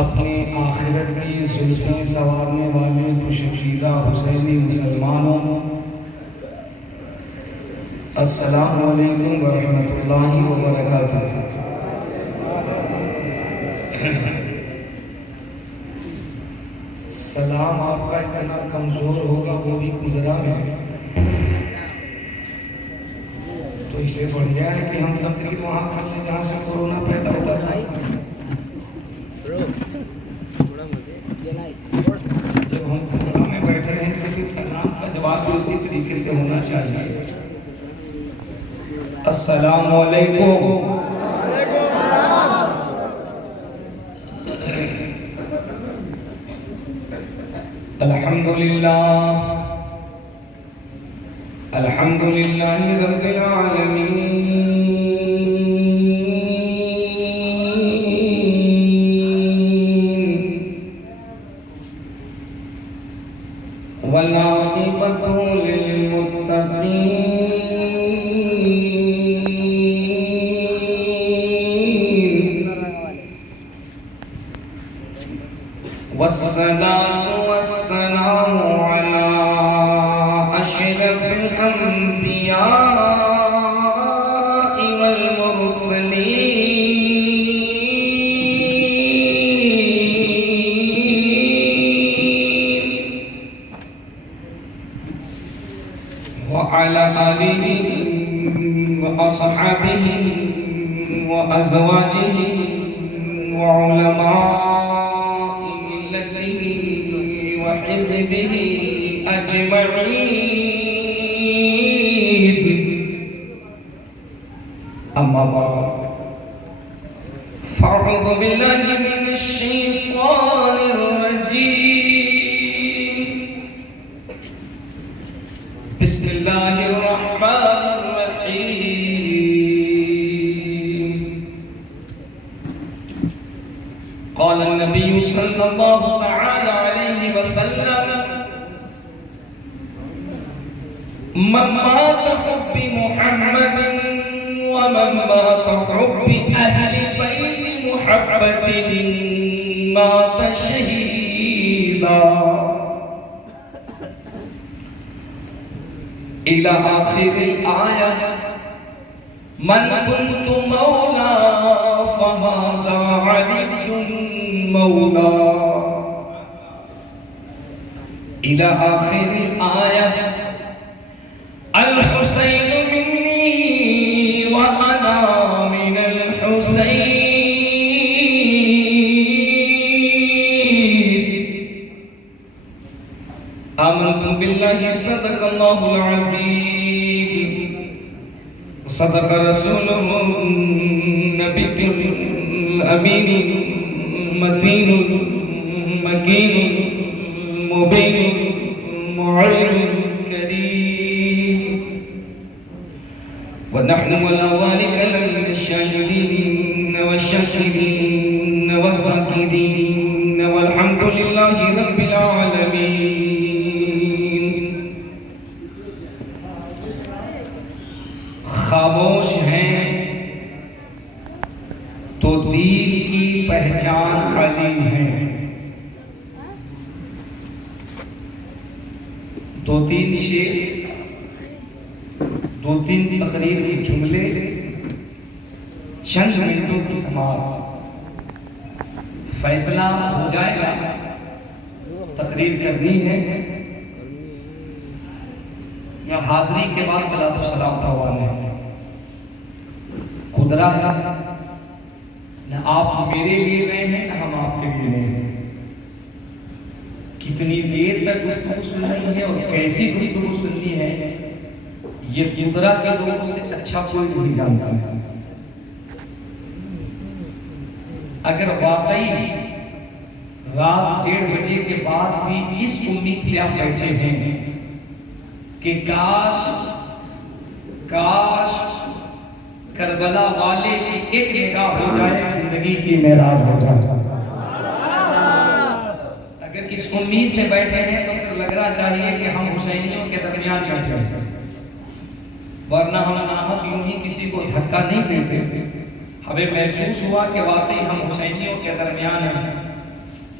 اپنے آخرت کی زلفیں سنوارنے والے خوشچیدہ حسینی مسلمانوں، السلام علیکم ورحمۃ اللہ وبرکاتہ۔ سلام آپ کا اتنا کمزور ہوگا وہ بھی گزرا میں، تو اسے بڑھیا ہے کہ ہم تقریر وہاں کر لیں جہاں سے کورونا پیدا ہوتا ہے۔ جب ہم کورونا میں بیٹھے ہیں تو پھر سلام کا جواب بھی اسی طریقے سے ہونا چاہیے۔ السلام علیکم۔ الحمدللہ الحمدللہ رب العالمین، والعاقبۃ للمتقین، والصلاة والسلام على أشرف الأنبياء والمرسلين، وعلى آله وأصحابه وأزواجه وعلماء وحزبه أجمعين، أما بعد، فأعوذ بالله من الشيطان الرجيم، بسم الله الرحمن الرحيم، قال النبي صلى الله تعالى عليه وسلم: من مات حب محمد ومن مات حب أهل بيت محمد مات شهيدا، إلى آخر الآية. من كنت مولا فهذا علي مولا، إلى آخر الآية. الحسين مني وأنا من الحسين، آمنت بالله صدق الله العظيم، صدق رسوله النبي الأمين المتين المكين المبين المعين الكريم، ونحن على ذلك لمن الشاهدين والشاكرين والذاكرين، والحمد لله رب العالمين۔ خاموش ہیں تو دین کی پہچان علی ہے۔ دو تین شعر، دو تین تقریر کی جملے، چند منٹوں کی سماعت، فیصلہ ہو جائے گا۔ تقریر کرنی ہے یا حاضری کے بعد صلاۃ و سلام پڑھوانے ہیں؟ قدرہ ہے، نہ آپ میرے لیے گئے ہیں نہ ہم آپ کے لیے گئے ہیں۔ کتنی دیر تک گفتگو سننی ہے اور کیسی گفتگو سننی ہے، یہ قدرہ کے لوگوں سے اچھا کوئی نہیں جانتا ہے۔ اگر واقعی رات 1:30 بجے کے بعد بھی اس امید سے آپ بیٹھے ہیں کہ کاش کربلا والے کی ایک نگاہ ہو جائے، زندگی کی معراج ہو جائے، اگر اس امید سے بیٹھے ہیں تو پھر لگنا چاہیے کہ ہم حسینیوں کے درمیان بیٹھے ہیں، ورنہ ہم ناحق یوں ہی کسی کو دھکا نہیں دیتے۔ ہمیں محسوس ہوا کہ واقعی ہم حسینیوں کے درمیان ہیں،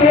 2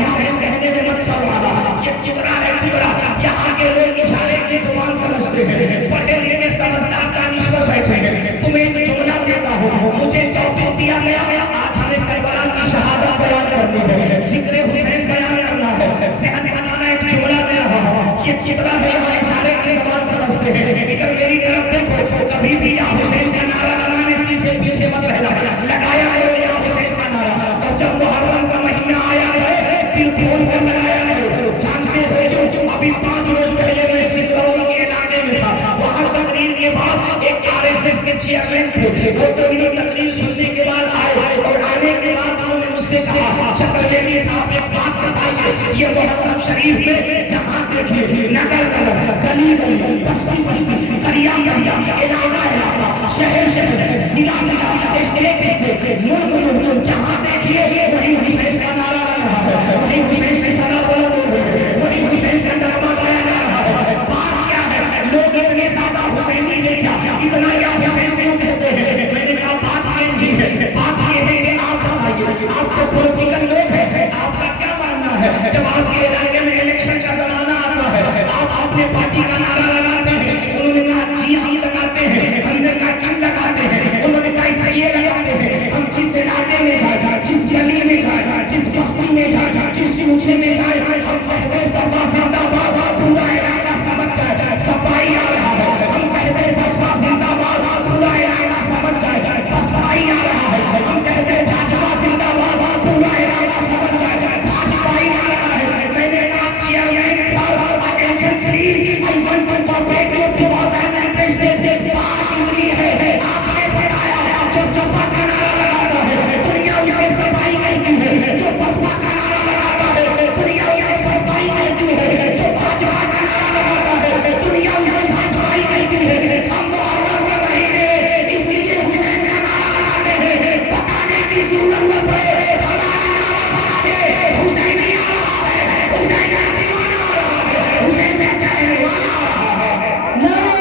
حسین کہنے میں مت شرما، یہ کبرا ہے کبرا، یہاں کے لوگ اشارے کی زبان سمجھتے ہیں، پڑھے لکھے سمجھدار دانش کو بیٹھے ہیں. تمہیں ایک جملہ دیتا ہوں، مجھے چوپٹ دیا گیا، آج ہمیں کربلا کی شہادت بیان کرنی ہے، ذکر حسین بیان کرنا ہے، صحت بنانا. ایک جملہ دے رہا ہوں، یہ کبرا ہے، یہاں اشارے کی زبان سمجھتے ہیں. لیکن میری طرف دیکھو، کبھی بھی یا حسین کا نعرہ لگانے سے پیچھے مت رہنا، لگایا ہے یا حسین کا نعرہ. اور جب محرم کا مہینہ آیا ہے، دل کھول کر لگایا ہے. جانتے ہو جو ابھی 5 روز پہلے میں سسرول کے علاقے میں تھا، وہاں تقریر کے بعد ایک RSS کے چیئرمین تھے، وہ تقریر سننے کے بعد آئے اور آنے کے بعد انہوں نے مجھ سے کہا چکربیلی صاحب ایک بات بتائیے، یہ محرم شریف میں جہاں دیکھیے نگر نگر، گلی گلی، بستی بستی، قریہ قریہ، علاقہ علاقہ، شہر شہر، ضلع ضلع، اسٹیٹ اسٹیٹ، ملک ملک، جہاں دیکھیے وہی حسین کا نعرہ لگ رہا ہے، وہی حسین سے صدا بلند ہو رہے ہیں، وہی حسین سے نغمہ گایا جا رہا ہے. بات کیا ہے؟ لوگ اتنے زیادہ حسینی نے کیا اتنا کیا حسین سے کہتے ہیں. میں نے کہا بات یہ نہیں ہے، بات یہ ہے کہ آپ بتائیے، آپ کو پولیٹیکل لوگ ہیں، آپ کا کیا ماننا ہے؟ جب آپ کے علاقے میں الیکشن کا زمانہ آتا ہے، آپ اپنے پارٹی کا نعرہ لگاتے ہیں. انہوں نے کہا جی ہم لگاتے ہیں. ہم نے کہا کیوں لگاتے ہیں؟ انہوں نے کہا اس لیے لگاتے ہیں، ہم جس علاقے میں جائیں، جس گلی میں جائیں، جس بستی میں جائیں، جس چوچے میں جائیں، ہم کہتے ہیں سبا زندہ باد، پورا علاقہ سمجھ جائے صفائی آ رہا ہے. ہم کہتے ہیں بسپا زندہ باد، پورا علاقہ سمجھ جائے بسپائی آ رہا ہے. ہم کہتے ہیں بھاجپا زندہ باد، پورا علاقہ سمجھ جائے بھاجپائی آ رہا ہے. میں نے کہا چیئرمین صاحب attention please, I want to cooperate you because I am interested. بات اتنی ہے، آپ نے بتایا جو سپا کا نعرہ لگاتا ہے دنیا اسے صفائی کہتی ہے، جو بسپا کا نعرہ لگاتا ہے دنیا اسے بسپائی کہتی ہے، جو بھاجپا کا نعرہ لگاتا ہے دنیا اسے بھاجپائی کہتی ہے. ہم محرم کے مہینے میں اس لیے حسین کا نعرہ لگاتے ہیں، بتانے کی ضرورت نہ پڑے ہمارا نعرہ بتا دے حسین آ رہا ہے، حسین کا دیوانہ آ رہا ہے، حسین سے اچھا رہنے والا آ رہا ہے. نعرہ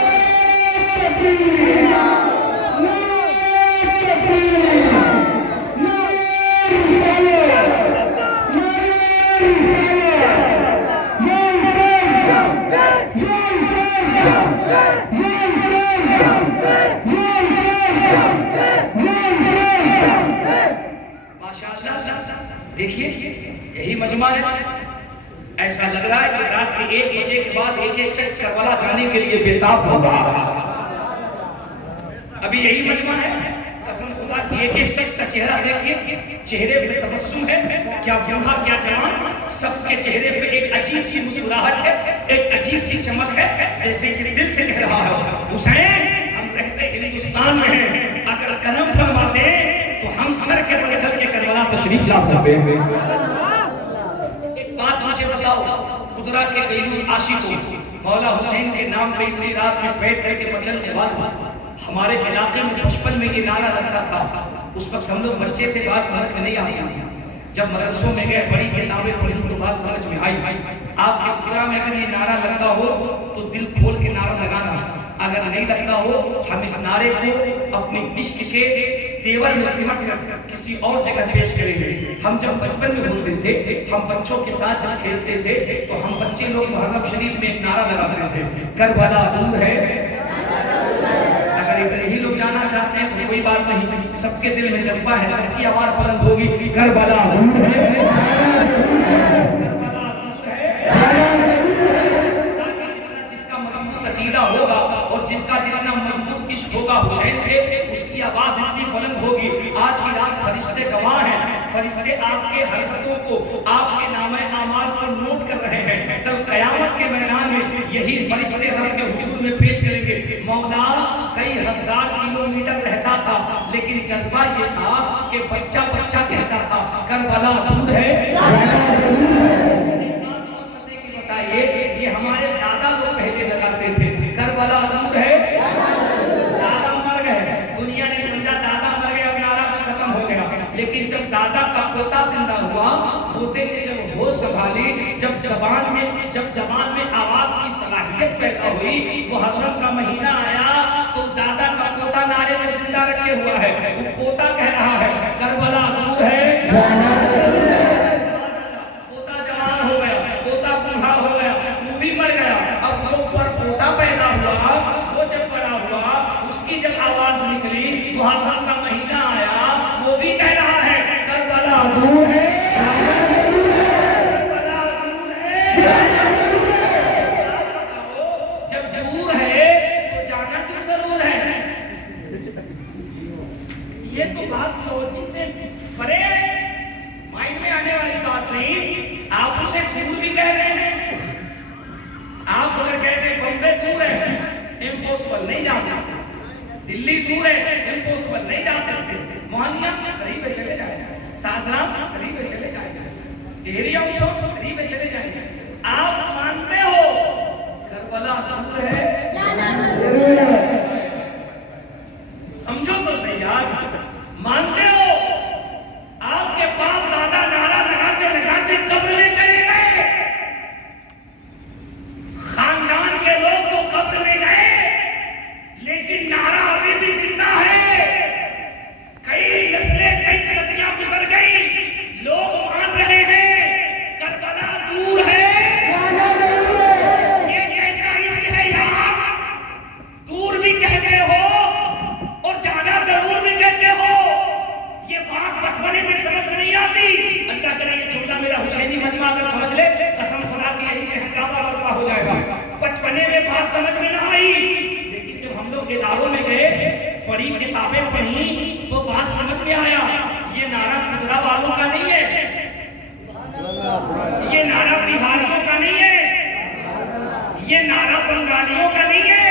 تکبیر، نعرہ تکبیر، نعرہ رسالت، نعرہ دیکھیے یہی مجمع ہے. ایسا لگ رہا ہے کہ رات کے 1 بجے کے بعد ایک ایک شخص کربلا جانے کے لیے بےتاب ہو رہا ہے. ابھی یہی مجمع ہے. قسم خدا کی ایک ایک شخص کا چہرہ دیکھیے، چہرے پہ تبسم ہے، کیا بوڑھا کیا جوان، سب کے چہرے پہ ایک عجیب سی مسکراہٹ ہے، ایک عجیب سی چمک ہے، جیسے کہ دل سے کہہ رہا ہے حسین ہم رہتے ہندوستان میں ہیں، اگر کرم فرماتے تو ہم سر کے بل چل کے کربلا تشریف لا سکتے ہیں. ایک بات مجھے بتاؤ، قدرہ کے قیوم عاشقوں، مولا حسین کے نام پہ اتنی رات میں بیٹھ کر کے مچل جوان. ہمارے علاقے میں بچپن میں یہ نعرہ لگتا تھا، اس وقت ہم لوگ بچے تھے، بات سمجھ میں نہیں آتی. جب مدرسوں میں گئے، بڑی کتابیں پڑھی تو بات سمجھ میں آئی. آپ کے قدرہ میں اگر یہ نعرہ لگتا ہو تو دل کھول کے نعرہ لگانا، اگر نہیں لگتا ہو ہم اس نعرے کو اپنی عشق کے تیور میں سمٹ کر کسی اور جگہ پیش کریں گے. ہم جب بچپن میں ہوتے تھے، ہم بچوں کے ساتھ جب کھیلتے تھے تو ہم بچے لوگ محرم شریف میں ایک نعرہ لگاتے تھے، کربلا دور ہے. اگر ادھر ہی لوگ جانا چاہتے ہیں تو کوئی بات نہیں، سب کے دل میں جذبہ ہے، سب کی آواز بلند ہوگی، کربلا دور ہے، کربلا دور ہے. جس کا مضبوط عقیدہ ہوگا اور جس کا جتنا مضبوط عشق ہوگا حسین سے، اس کی آواز اتنی بلند ہوگی. آج کی رات فرشتے گواہ ہیں، فرشتے آپ کے حرکتوں کو، آپ کے نامہ اعمال کو نوٹ کر رہے ہیں. کل قیامت کے میدان میں یہی فرشتے رب کے حضور میں پیش کریں گے. مولا کئی ہزار کلومیٹر رہتا تھا لیکن جذبہ یہ تھا کہ بچہ بچہ کہتا تھا کربلا دور ہے. بتائیے یہ ہمارے دادا لوگ پہلے لگاتے تھے، کربلا دور ہے. دادا مر گئے، دنیا نے سمجھا دادا مر گئے، اب نعرہ ختم ہو گیا. لیکن جب دادا کا پوتا زندہ ہوا، پوتے نے جب ہوش سنبھالی، جب زبان میں آواز کی صلاحیت پیدا ہوئی، محرم کا مہینہ آیا تو دادا کا پوتا نعرے میں زندہ رکھے ہوا ہے. وہ پوتا کہہ رہا ہے کربلا دور ہے. دور ہے کربلا دور ہے. جب دور ہے تو جانا کیوں ضرور ہے؟ یہ تو بات سوچی سے بڑے مائنڈ میں آنے والی بات نہیں. آپ اسے دور بھی کہہ رہے ہیں. آپ اگر کہتے ہیں بمبے دور ہے امپوسبل نہیں جا سکتے, دلی دور ہے امپوسبل نہیں جا سکتے, موہنیا قریب چلے جائیں, ساسرام قریب چلے جائیں, ڈیریا قریب چلے جائیں. آپ مانتے ہو کربلا دور ہے, سمجھو تو صحیح یار. مانتے ہو آپ کے باپ دادا نعرہ لگاتے لگاتے قبر میں چلے گئے, خاندان کے لوگ تو قبر میں گئے لیکن نعرہ ابھی بھی زندہ ہے. کئی نسلیں کئی صدیاں گزر گئی, لوگ مان رہے ہیں کربلا دور ہے. یہ کیسا عشق ہے یار, دور بھی کہتے ہو اور جانا ضرور بھی کہتے ہو. یہ بات بچپنے میں سمجھ نہیں آتی. اللہ کرے یہ چھوٹا میرا حسینی مجمع اگر سمجھ لے قسم خدا کی یہی سے ہزارہ برپا ہو جائے گا. بچپنے میں بات سمجھ میں نہ آئی لیکن جب ہم لوگ اداروں میں گئے بڑی کتابیں پڑھی تو بات سمجھ میں آیا. یہ نعرہ گجرا والوں کا نہیں ہے, یہ نعرہ بہاریوں کا نہیں ہے, یہ نعرہ بنگالیوں کا نہیں ہے,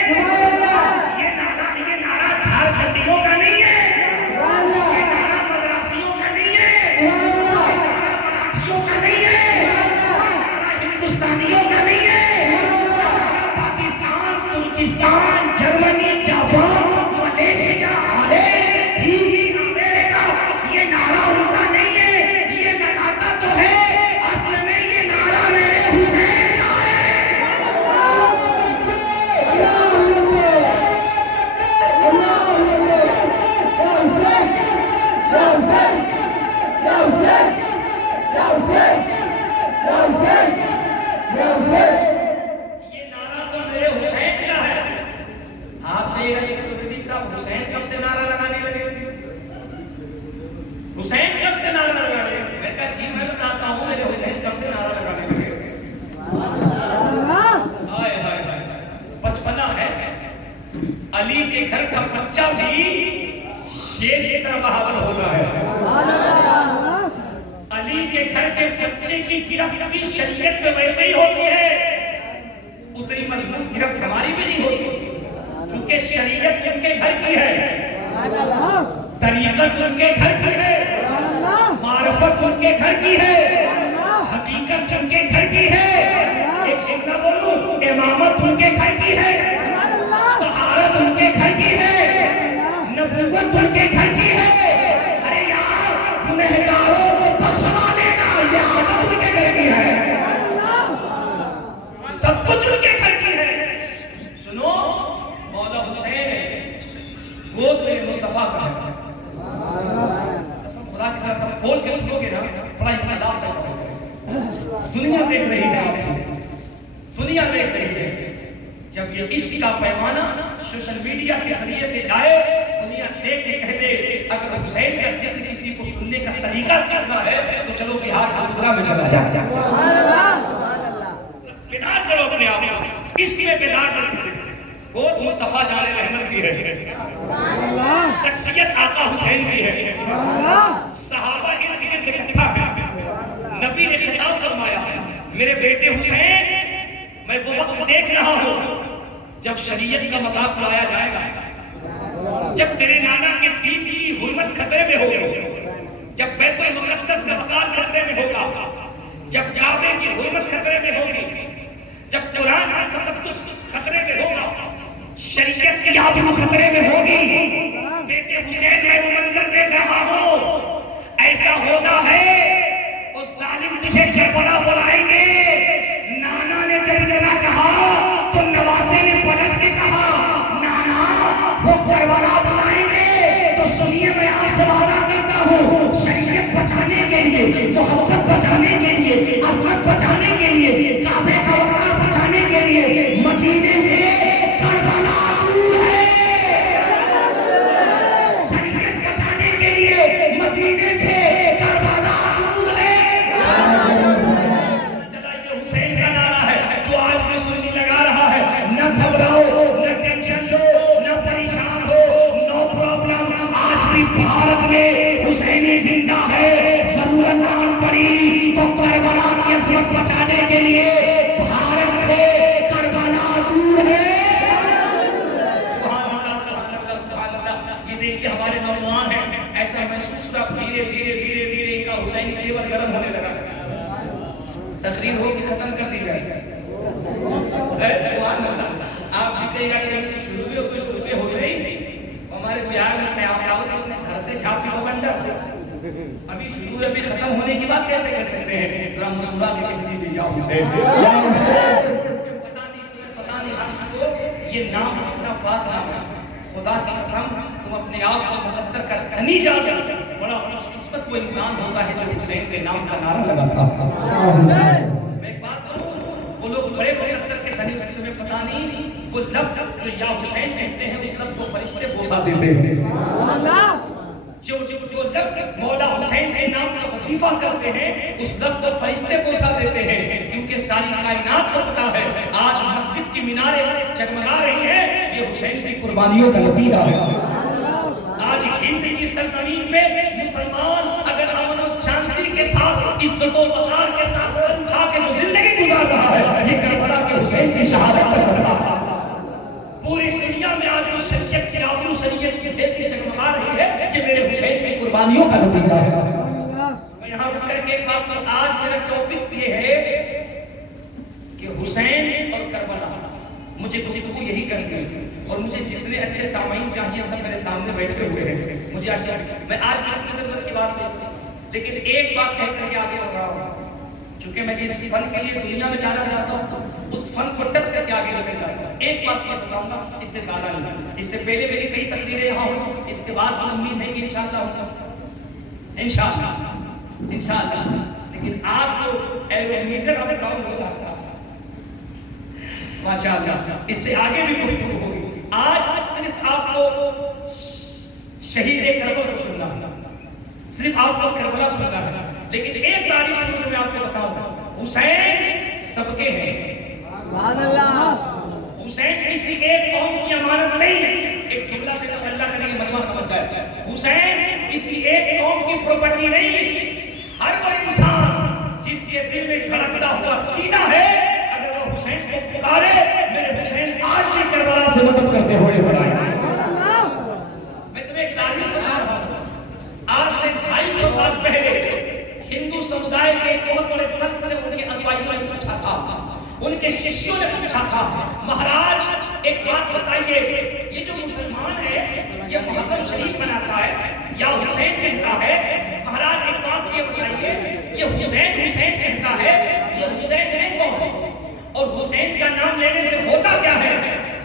یہ نعرہ جھارکھنڈیوں کا نہیں ہے, یہ نعرہ مدراسیوں کا نہیں ہے, یہ نعرہ مراٹھیوں کا نہیں ہے, یہ نعرہ ہندوستانیوں کا نہیں ہے, Pakistan, Turkestan, Germany, Japan, Malaysia, Holland, Fiji, امریکہ, یہ نعرہ ان کا نہیں ہے. یہ لگاتا تو ہے اصل میں یہ نعرہ میرے حسین کا ہے. یہ نعرہ تو میرے حسین کا ہے. آپ نے یہ صاحب حسین کب سے نعرہ لگانے لگے, حسین کب سے نعرہ لگانے لگے؟ میں کہا جی میں بتاتا ہوں میرے حسین کب سے نعرہ لگانے لگے. ہائے ہائے ہائے, بچپنا ہے. علی کے گھر کا بچہ بھی شیر کی طرح بہادر ہوتا ہے. علی کے گھر کے بچے کی گرفت بھی شریعت میں ویسے ہی ہوتی ہے, اتنی مضبوط گرفت ہماری بھی نہیں ہوتی کیونکہ شریعت ان کے گھر کی ہے, طریقت ان کے گھر کی ہے, معرفت ان کے گھر کی ہے, حقیقت ان کے گھر کی ہے. ایک جملہ بولوں, امامت ان کے گھر کی ہے, طہارت ان کے گھر کی ہے, نبوت ان کے گھر کی ہے. ارے یار گنہگاروں کو بخشوا دینا یہ عادت ان کے گھر کی ہے, سب کچھ ان کے گھر کی ہے. سنو مولا حسین گود میں مصطفیٰ کا ہے. خدا کی طرح سب کھول کے سنو گے نا بڑا انقلاب پیدا ہوگا. دنیا دیکھ رہی ہے, دنیا دیکھ رہی ہے. جب یہ عشق کا پیمانہ سوشل میڈیا کے ذریعے سے جائے دنیا دیکھ کے کہہ دے اگر حسین کا ذکر کسی کو سننے کا طریقہ سیکھنا ہے تو چلو بہار گودرا میں چلا جائے. بیدار کرو اپنے آپ کو, عشق میں بیدار کرو. گود مصطفیٰ جان رحمت کی ہے, شخصیت آقا حسین کی ہے, صحابہ ارد گرد اکٹھا ہے. نبی نے خطاب فرمایا میرے بیٹے حسین میں وہ وقت دیکھ رہا ہوں جب شریعت کا مذاق اڑایا جائے گا, جب تیرے نانا کے دین کی حرمت خطرے میں ہوگی, جب بیت المقدس کا وقار خطرے میں ہوگا, جب کعبے کی حرمت خطرے میں ہوگی, جب قرآن کا تقدس خطرے میں ہوگا, شریعت کی آبرو خطرے میں ہوگی. بیٹے حسین میں وہ منظر دیکھ رہا ہوں, ایسا ہونا ہے اس ظالم تجھے کربلا بلائیں گے. نانا نے جب جنا کہا تو نواسے نے پلٹ کے کہا نانا وہ کربلا بلائیں گے. تو سنیے میں آپ سے وعدہ کرتا ہوں شریعت بچانے کے لیے, محبت بچانے کے لیے, عظمت بچانے کے لیے, کعبے کا وقار بچانے کے لیے مدینے سے کربلا دور ہے. شریعت بچانے کے لیے مدینے سے کربلا عصمت بچانے کے لیے بھارت سے کربلا دور ہے. یہ دیکھیے ہمارے نوجوان ہیں, ایسا محسوس ہوا دھیرے دھیرے دھیرے دھیرے ان کا حسین تیور گرم ہونے لگا. تقریر ہو کے ختم کر دی جائے. آپ جتنے گا کہ شروع میں کوئی شروع ہو گئی. ہمارے بہار میں قیامت گھر سے جھاپی کو بن جاتے. ابھی شروع ابھی ختم ہونے کی بات کیسے کر سکتے ہیں؟ ذرا مسورہ کے لیے یا حسین پتہ نہیں ہم کو یہ نام اتنا پاک نام ہے. خدا کی قسم تم اپنے آپ کو مقدر کر نہیں جا بڑا خوش قسمت وہ انسان ہوتا ہے جو حسین کے نام کا نعرہ لگاتا ہے. میں ایک بات کروں, وہ لوگ بڑے مقدر کے دھنی ہیں, تمہیں پتہ نہیں وہ لفظ جو یا حسین کہتے ہیں اس لفظ کو فرشتے بوسا دیتے ہیں. جو لفظ مولا حسین کے نام کا وظیفہ کرتے ہیں اس لفظ کو فرشتے بوسا دیتے ہیں, کیونکہ ساری کائنات کو پتا ہے آج مسجد کی میناریں جگمگا رہی ہیں, یہ حسین کی قربانیوں کا نتیجہ ہے. آج ہند کی سرزمین پہ مسلمان اگر امن و شانتی کے ساتھ عزت و وقار کے ساتھ سمجھا کے جو زندگی گزار رہا ہے یہ کربلا کے حسین کی شہادت کا صدقہ. پوری دنیا میں آج جو شریعت کی آبرو شریعت کی بھیتی جگمگا رہی ہے کہ میرے حسین کی قربانیوں کا نتیجہ ہے. میں یہاں رک کر کے ایک بات کروں, آج میرا ٹاپک یہ ہے کہ حسین اور کربلا. مجھے گفتگو یہی کرنی ہے اور مجھے جتنے اچھے سامعین چاہیے سب میرے سامنے بیٹھے ہوئے ہیں. مجھے آج میں آج کی ضرورت کی بات نہیں, لیکن ایک بات کہہ کر کے آگے بڑھ رہا ہوں. چونکہ میں جس فن کے لیے دنیا میں جانا چاہتا ہوں اس فن کو ٹچ کر کے آگے لگے جاتا ہوں. ایک بات یہ بتاؤں گا, اس سے زیادہ نہیں. اس سے پہلے میری کئی تقریریں یہاں ہوں, اس کے بعد امید ہے کہ انشاءاللہ. لیکن آپ جو ایرومیٹر اب ڈاؤن ہو جاتا ہے ماشاءاللہ, اس سے آگے بھی گفتگو ہوگی. آج صرف آپ کو شہید کربلا کو سننا ہے, صرف آپ کو کربلا سننا ہے. لیکن ایک تاریخ میں آپ کو بتاؤں, حسین سب کے ہیں. حسین کسی ایک قوم کی امانت نہیں ہے. ایک جملہ دیتا ہوں اللہ کرے کہ مجمع سمجھ جائے. حسین کسی ایک قوم کی پراپرٹی نہیں ہے. ہر وہ انسان جس کے دل میں دھڑکتا ہوا سینہ ہے اگر وہ حسین کو پکارے, میرے حسین آج بھی کربلا سے مدد کرتے ہوئے فرائے. میں تمہیں ایک تاریخ بتا رہا ہوں. آج سے 250 سال پہلے ہندو سمدائے کے بہت بڑے سنت سے ان کی اگوائی میں پوچھا تھا, ان کے ششیوں نے پوچھا تھا, مہاراج ایک بات بتائیے, یہ جو مسلمان ہے یہ محرم شریف مناتا ہے یا حسین کہتا ہے, مہاراج ایک بات یہ بتائیے, یہ حسین کہتا ہے, یہ حسین ہے کون؟ اور حسین کا نام لینے سے ہوتا کیا ہے؟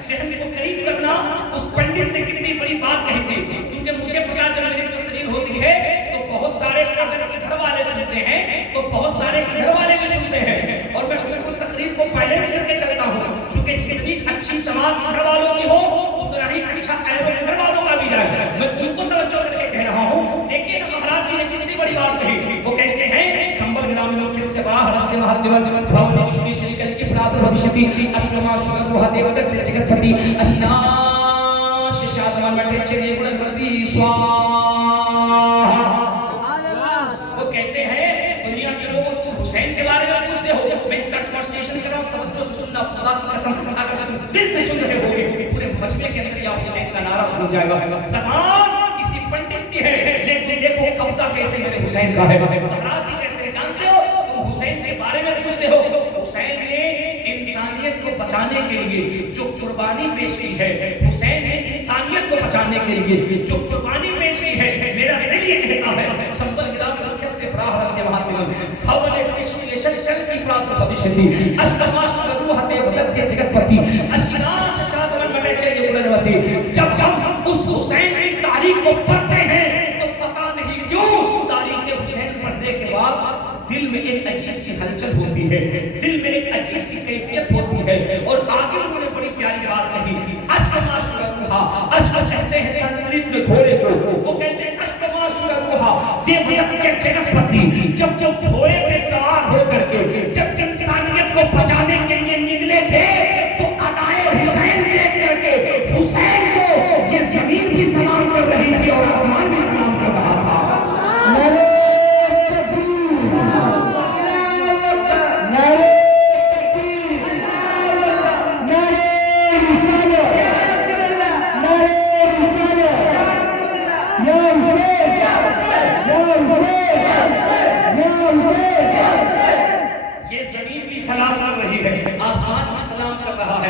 ذہن کو قریب کرنا. اس پنڈت نے کتنی بڑی بات کہی تھی, کیونکہ مجھے پتا جب میری تقریر ہوتی ہے تو بہت سارے اگر گھر والے سنتے ہیں تو بہت سارے گھر والے بھی سنتے ہیں, اور میں بالکل تقریر کو بیلنس کر کے چلتا ہوں, چونکہ جو چیز اچھی سماج گھر والوں کی ہو اتنا ہی اچھا گھر والوں کا بھی جائے. میں ان کو توجہ رکھ کے کہہ رہا ہوں. دیکھیے نا مہاراج جی نے کتنی بڑی بات کہی. وہ کہتے ہیں سمبل گرام لوگ کس سے باہر سے مہاتمن بھاؤ وشنی ششکل کی پرات بخشتی اشنما شکر سوہتے ودت جگت پھتی اشنا ششاتمان مٹے چریے گڑھ بردی سواہا. وہ کہتے ہیں دنیا کے لوگوں کو حسین کے بارے میں پوچھتے ہو, میں اس کا ٹرانسلیشن کر رہا ہوں, توجہ سے سننا. خدا کی قسم اگر تم دل سے سن رہے ہوگے پورے مجمع کے اندر یا حسین کا نعرہ بن جائے گا. زبان کسی پنڈت کی ہے لیکن دیکھو قبضہ کیسے میرے حسین کا ہے. مہاراج جی کہتے ہیں جانتے ہو تم حسین کے بارے میں پوچھتے ہو, حسین نے انسانیت کو بچانے کے لیے جو قربانی پیش کی ہے, حسین نے انسانیت کو بچانے کے لیے جو قربانی پیش کی ہے, میرا دل یہ کہتا ہے سمبل گرام لوگ سے براہ سے مہاتمن بھاؤ وشنی ششکل کی پرات بخشتی اشنما شکر سوہتے ودت جگت پھتی اشنا ششاتمان مٹے چریے گڑھ بردی. جب اس حسین کی تاریخ کو پڑھتے ہیں تو پتہ نہیں کیوں تاریخ حسین پڑھنے کے بعد دل میں ایک عجیب سی ہلچل ہوتی ہے, دل میں ایک عجیب سی کیفیت ہوتی ہے. اور آگے انہوں نے بڑی پیاری بات کہی, اشنما شکر کہا. اشن کہتے ہیں سنسکرت میں گھوڑے کو, وہ کہتے ہیں اشنما شکر کہا دیویت کے جگت پھتی. جب گھوڑے پہ سوار ہو کر کے جب انسانیت کو بچانے کے لیے نکلے تھے تو ادائے حسین دیکھ کر کے حسین کو یہ زمین بھی سلام کر رہی تھی اور آسمان بھی سلام کر رہا تھا.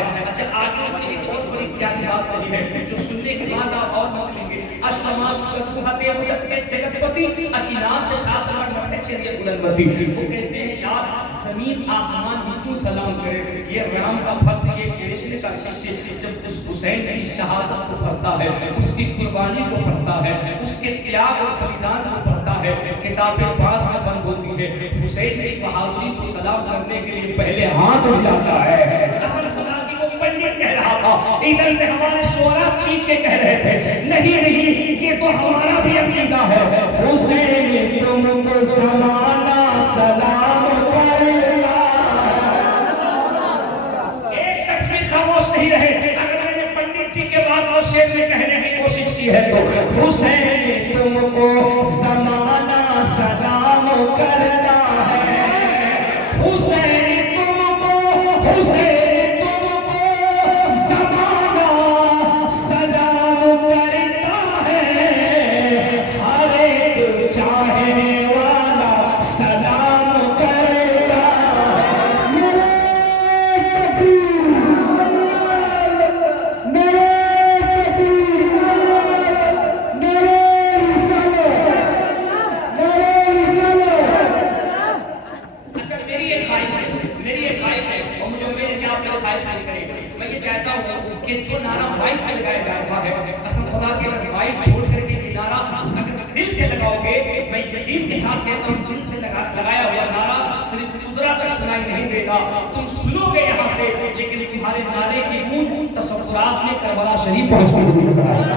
ہے. اچھا آگے بڑی بہت بڑی پیاری بات کہی ہے جو سننے کے بعد آپ اور نہ سنیں گے. السماء فتحت جگتپتی اچیناش شاہدار مرتے چلیے بلندپتی. وہ کہتے ہیں یار زمین آسمان ہی کیوں سلام کرے. یہ رام کا بھکت یہ کرشن کا شیشے جب اس حسین کی شہادت کو پڑھتا ہے, اس کی قربانی کو پڑھتا ہے, اس کے تیاگ اور بلیدان کو پڑھتا ہے, کتابیں بعد میں بند ہوتی ہے. حسین کی بہادری کو سلام کرنے کے لیے پہلے ہاتھ اٹھاتا ہے. قسم خدا کی وہ پنڈت کہہ رہا تھا, ادھر سے ہمارے شعراء چیخ کے کہہ رہے تھے نہیں نہیں یہ تو ہمارا بھی عقیدہ ہے. حسین تم کو زمانہ سلام کرتا. ایک شخص بھی خاموش نہیں رہے. اگر میں نے پنڈت جی کے بعد اور شعر میں کہنے کی کوشش کی ہے تو حسین تم کو زمانہ سلام کرتا ہے. حسین تم کو حسین تم کو زمانہ سلام کرتا ہے. ہر ایک چاہنے والا سلام کرتا ہے. میرے کبیر میرے کبیر میرے اچھا میری ایک خواہش ہے اور مجھے امید ہے کہ آپ میری خواہش نہیں کریں گے. میں یہ چاہتا ہوں کہ جو نعرہ مائک سے لگایا جا رہا ہے قسم خدا کی اگر مائک چھوڑ کر کے یہ نعرہ اگر دل سے لگاؤ گے, میں یقین کے ساتھ کہتا ہوں دل سے لگایا ہوا نعرہ صرف قدرت تک سنائی نہیں دے گا. تم سنو گے یہاں سے لیکن تمہارے نعرے کی گونج تصورات میں کربلا شریف پہنچتی ہوئی نظر آئے گی.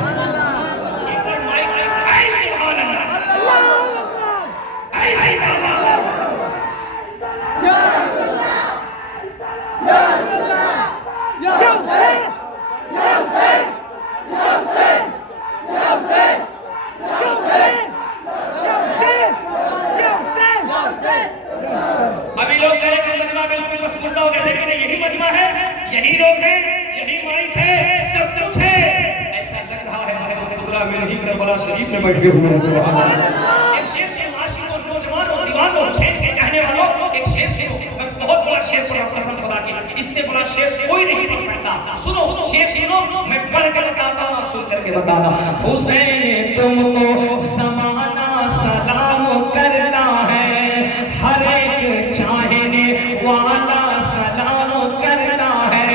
ابھی لوگ کہہ رہے ہیں مجمع بالکل بس مزہ ہو گیا, لیکن یہی مجمع ہے, یہی لوگ ہیں, یہی مائک ہے, سب کچھ ہے. ایسا لگ رہا ہے خدا میں نہیں کربلا شریف میں بیٹھے ہوئے ہیں. سبحان اللہ. ایک شعر سے معاشرے اور نوجوان اور دیوانوں کھینچ کے چاہنے والوں ایک شعر سے میں بہت بڑا شعر پڑھا قسم خدا کی, اس سے بڑا شعر کوئی نہیں پڑھ سکتا. سنو شعر سنو, میں پڑھ کر بتاتا ہوں, سن کر کے بتانا. حسین تم کو زمانہ سلام کرتا ہے, ہر ایک چاہنے والا سلام کرتا ہے.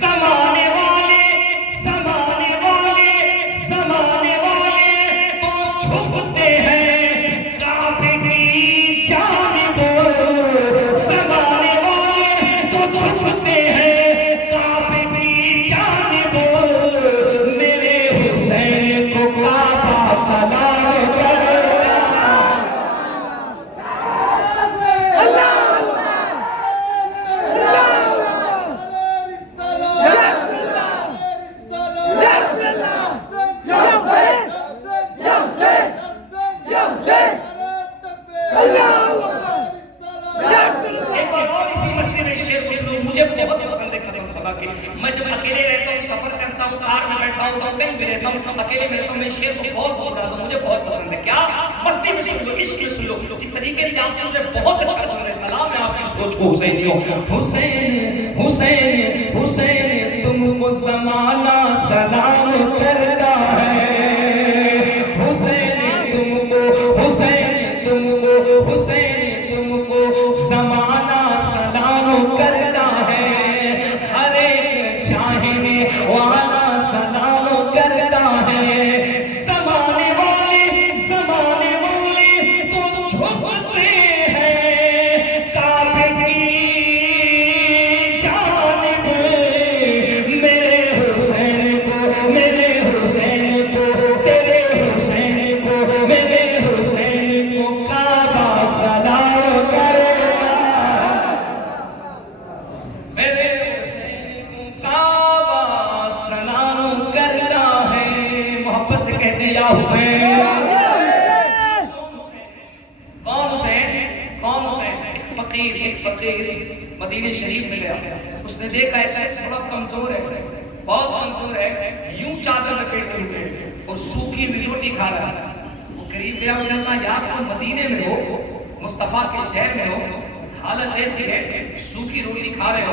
زمانے والے زمانے والے زمانے والے تو جھکتے ہیں کعبے کی جانب. زمانے والے تو جھکتے ہیں کعبے کی جانب. میرے حسین کو کعبہ سلام کرتا. میں جب اکیلے رہتا ہوں, سفر کرتا ہوں, کار میں بیٹھا ہوتا ہوں, کہیں بھی رہتا ہوں, اکیلے میں رہتا ہوں, میں شعر کو بہت بول رہا ہوں, مجھے بہت پسند ہے. کیا مستی میں سن لو, عشق میں سن لو, جس طریقے سے آپ مجھے بہت اچھا پسند ہے. سلام ہے آپ کی سوچ کو حسینیوں. حسین حسین حسین تم کو زمانہ سلام کرتا ہے. حسین تم کو حسین تم کو حسین تم کو زمانہ سلام کرتا ہے. ہر ایک چاہنے والا سلام کرتا ہے. زمانے والے تو جھکتے ہیں کعبے کی جانب. میرے حسین کو میرے حسین کو تیرے حسین کو میرے حسین کو کعبہ سلام کرتا. میرے حسین کو کعبہ سلام کرتا ہے. محبت سے کہتے ہیں یا حسین. کون حسین؟ کون حسین؟ ایک فقیر مدینہ شریف میں گیا. اس نے دیکھا ایک شخص بہت کمزور ہے, بہت کمزور ہے, یوں چادر لپیٹے ہوئے اور سوکھی ہوئی روٹی کھا رہا ہے. وہ قریب گیا, اس نے کہا یا تم مدینے میں ہو, مصطفیٰ کے شہر میں ہو, حالت ایسی ہے سوکھی روٹی کھا رہے ہو,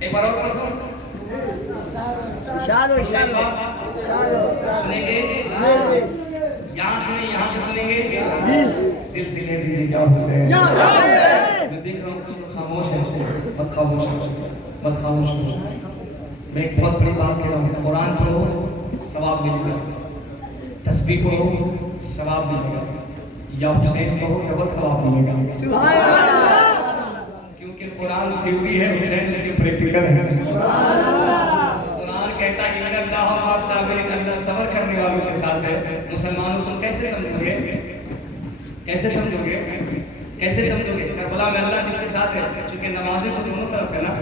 ایک بار اور پڑھ دو. سنیں گے یہاں سنیں یہاں سے سنیں گے دل سے لے دیجیے. کیا حسین میں دیکھ رہا ہوں خاموش ہے. مت خاموش مت خاموش. میں ایک بہت بڑی بات کہہ رہا ہوں. قرآن پڑھو ثواب ملے گا, تسبیح پڑھو ثواب ملے گا, یا حسین پڑھو ڈبل ثواب ملے گا. کیونکہ قرآن تھیوری ہے, حسین اس کی پریکٹیکل ہے. قرآن کہتا ہے ان اللہ مع الصابرین, اللہ صبر کرنے والوں کے ساتھ ہے. مسلمانوں تم کیسے سمجھو گے, کیسے سمجھو گے, کیسے سمجھو گے؟ کربلا میں اللہ کس کے ساتھ ہے؟ چونکہ نمازیں تو دونوں طرف ہے نا.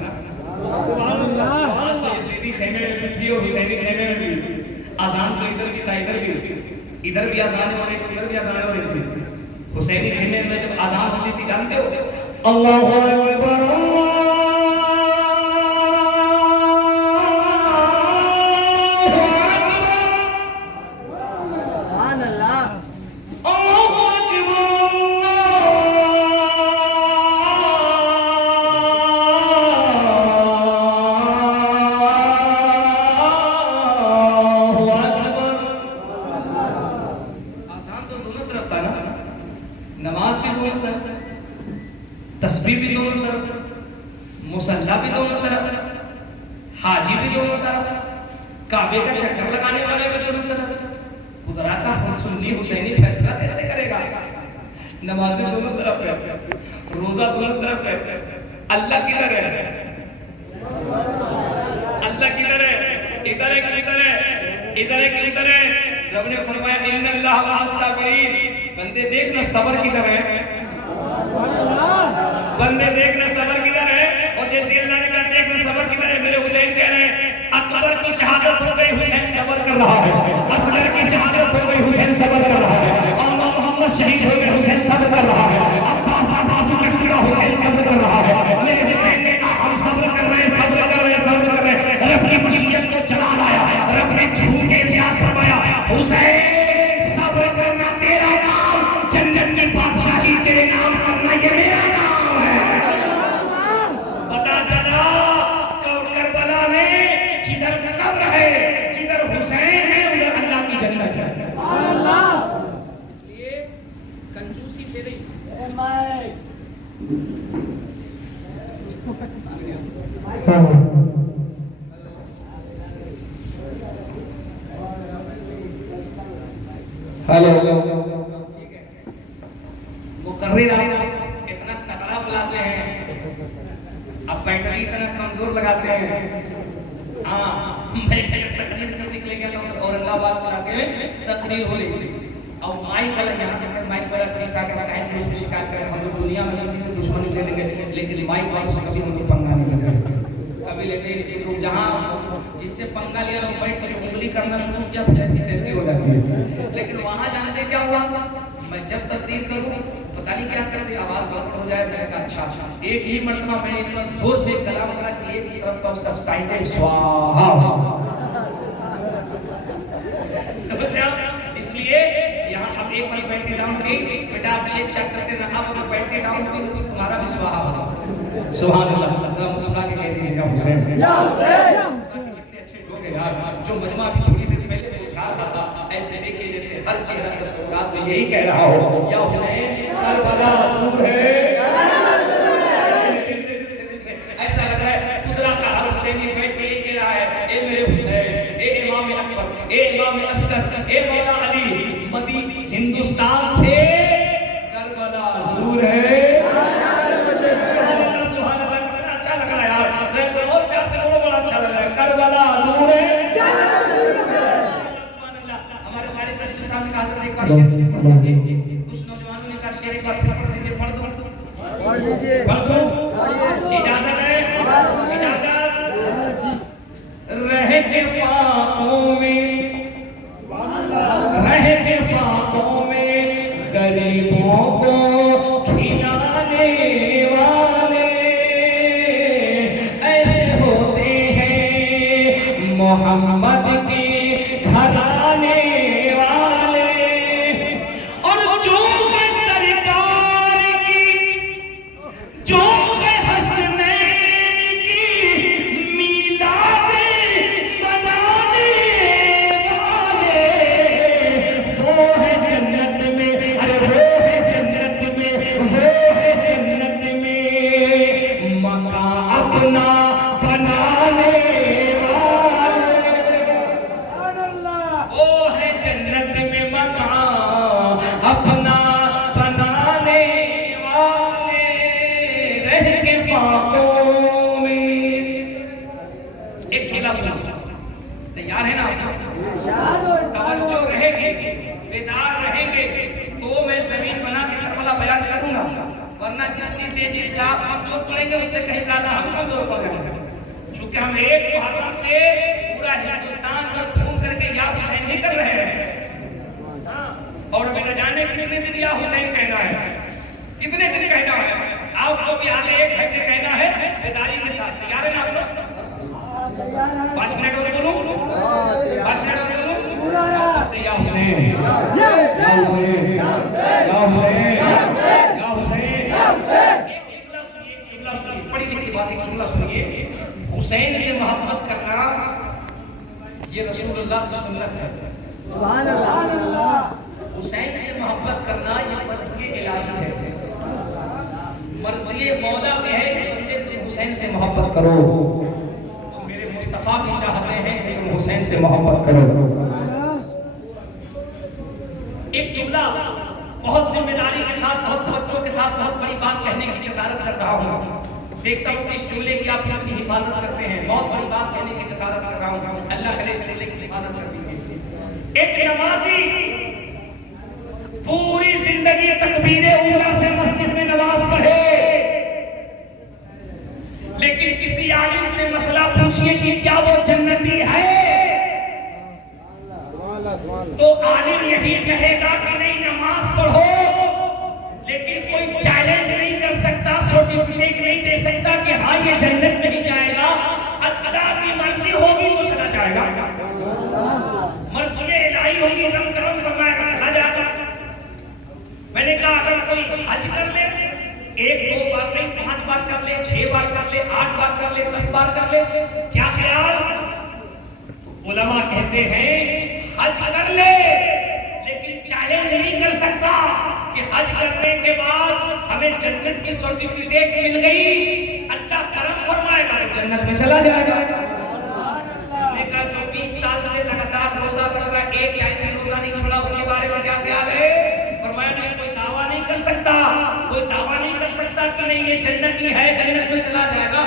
یزیدی خیمے میں بھی تھی اور حسینی خیمے میں بھی. اذان تو ادھر بھی تھا ادھر بھی, ادھر بھی اذان ہو رہی تھی ادھر بھی اذان ہو رہی تھی. حسینی خیمے میں جب اذان ہوتی تھی جانتے ہو, اللہ اکبر تسبیح بھی دونوں طرف, مصلی بھی دونوں طرف, حاجی بھی دونوں طرف, کعبے کا چکر لگانے والے بھی دونوں طرف. خدا کا سنی حسینی فیصلہ کیسے کرے گا؟ نمازیں دونوں طرف ہے, روزہ دونوں طرف ہے. اللہ کدھر ہے؟ اللہ کدھر ہے؟ ادھر ہے کدھر ہے؟ ادھر ہے کدھر ہے؟ رب نے فرمایا ان اللہ مع الصابرین. بندے دیکھنا صبر کدھر ہے, بندے دیکھنا صبر کدھر ہے. اور جیسے اللہ نے کہا دیکھنا صبر کدھر ہے, میرے حسین کہہ رہے ہیں اکبر کی شہادت ہو گئی حسین صبر کر رہا ہے, اصغر کی شہادت ہو گئی حسین صبر کر رہا ہے, اور محمد شہید ہو گئے حسین صبر کر رہا ہے, عباس آزازو کٹ چکا حسین صبر کر رہا ہے. میرے حسین نے کہا ہم صبر کر رہے ہیں صبر کر رہے ہیں صبر کر رہے ہیں. رب کی مشیت کو چلا لایا, رب نے جھوٹ کے ارشاد فرمایا حسین صبر کرنا تیرا کام, جنت کی بادشاہی تیرے نام کرنا یہ میرا کام ہے. پتا چلا کربلا میں جدھر صبر ہے جدھر حسین ہے ادھر اللہ کی جنت ہے. اس لیے کنجوسی سے نہیں. ہیلو ٹھیک ہے, مقرر اتنا تگڑا بلاتے ہیں, اب بیٹری اتنا کمزور لگاتے ہیں. ہاں تقریر نکلے گا تو اورنگ آباد علاقے میں تقریر ہو رہی, اور مائک والا یہاں تک مائک والا ٹھیک ٹھاک رکھا ہے, اس میں شکایت کریں ہم لوگ دنیا میں کسی سے دشمنی دے دیں گے, لیکن مائک والوں سے کبھی ہم لوگ پنگا نہیں لگے کبھی لیتے. جہاں جس سے پنگا لیا لوگ بیٹھ کر انگلی کرنا شروع کیا جیسی تیسی ہو جاتی ہے. لیکن وہاں جانتے کیا ہوا, میں جب تقریر کروں پتہ نہیں کیا کرتے آواز بہت ہو جائے. میں نے کہا اچھا ایک ہی مرتبہ میں نے اتنا زور سے سلام کرا کہ ایک طرف کا اس کا سائن ہے سواہا. اس لیے یہاں اب ایک بار بیٹھے ڈاؤن کی بیٹا آپ چیک چیک کرتے رہا, آپ بیٹھے ڈاؤن کی تمہارا بھی سواہا ہوگا. سبحان اللہ. مسلمان کے کہہ دیجیے حسین یا حسین. کتنے اچھے لوگ ہیں یار, جو مجمع بھی تھوڑی دیر پہلے اٹھا رہا تھا ایسے دیکھیے جیسے ہر چہرہ تصورات میں یہی کہہ رہا ہو یا حسین کربلا دور ہے. ایسا لگ رہا ہے قدرت کا ہر حسینی بیٹھ کے یہی کہہ رہا ہے اے میرے حسین, اے امام اکبر, اے امام اصغر, اے مولا علی, مدینہ ہندوستان سے کربلا دور ہے. کربلا دور ہے. ہمارے والد صاحب نے کہا ایک بار کچھ نوجوانوں نے کہا شعر ایک بار پڑھ دیجیے. پڑھ دو اجازت ہے, اجازت. رہ کے فاقوں میں غریبوں کو کھلانے والے ایسے ہوتے ہیں محمد کے گھرانے والے. اور جو سرکار کی جو اپنا بنانے والے، وہ ہے جنت میں مکان اپنا بنانے والے، رہ کے فاقوں میں۔ ایک چیلا سنا، تیار ہے نا آپ؟ توجہ رہے گی، بیدار رہیں گے تو میں زمین بنا کے کربلا بیان کروں گا، ورنہ جتنی تیزی سے آپ مطلب پڑھیں گے اس سے کہیں زیادہ ہم کمزور پڑ رہے ہیں، چونکہ ہم ایک محرم سے پورا ہندوستان پر گھوم کر کے یا حسین ہی کر رہے ہیں، اور میرا جانے کتنے دن یا حسین کہنا ہے، کتنے دن کہنا ہے، آپ کو بھی آگے 1 گھنٹے کہنا ہے بیداری کے ساتھ، تیار ہے نا آپ لوگ؟ 5 منٹ اور بولوں، 5 منٹ اور بولوں، یا حسین یا حسین یا حسین یا حسین۔ ایک جملہ سنیے، پڑھی لکھی بات، ایک جملہ سنیے، حسین سے محبت کرنا یہ رسول اللہ کی سنت ہے، سبحان اللہ۔ حسین سے محبت کرنا یہ مرضی الہی ہے، مرضی مولا میں ہے کہ تم حسین سے محبت کرو، تو میرے مصطفیٰ بھی چاہتے ہیں کہ تم حسین سے محبت کرو۔ ایک جملہ بہت ذمہ داری کے ساتھ، بہت توجہ کے ساتھ، بہت بڑی بات کہنے کی جسارت کر رہا ہوں، دیکھتا ہوں کہ اس جملے کی آپ اپنی حفاظت کرتے ہیں، بہت بڑی بات کہنے کی جسارت کر رہا ہوں، اللہ کرے اس جملے کی حفاظت کر دیجیے۔ ایک نمازی پوری زندگی تکبیر اولیٰ سے مسجد میں نماز پڑھے، لیکن کسی عالم سے مسئلہ پوچھئے کہ کیا وہ جنتی ہے، تو عالم یہی کہے گا کہ نہیں نماز پڑھو، لیکن کوئی چیلنج نہیں کر سکتا، سرٹیفکیٹ نہیں دے سکتا کہ ہاں یہ جنت میں ہی جائے گا، اللہ کی مرضی ہوگی تو چلا جائے گا، مرضی الہی ہوگی رب کرم فرمائے گا چلا جائے گا۔ میں نے کہا اگر کوئی حج کر لے، 1 2 بار نہیں 5 بار کر لے، 6 بار کر لے، 8 بار کر لے، 10 بار کر لے، کیا خیال؟ علماء کہتے ہیں حج کر لے لیکن چیلنج نہیں کر سکتا کہ حج کرنے کے بعد ہمیں جنت کی سرٹیفکیٹ مل گئی، اللہ کرم فرمائے گا جنت میں چلا جائے گا۔ نے کہا جو 20 سال سے لگاتار روزہ کر رہا ہے، ایک ٹائم بھی روزہ نہیں چھوڑا، اس کے بارے میں کیا خیال ہے؟ فرمایا نہیں، کوئی دعویٰ نہیں کر سکتا، کوئی دعویٰ نہیں کر سکتا کہ نہیں یہ جنتی ہے، جنت میں چلا جائے گا،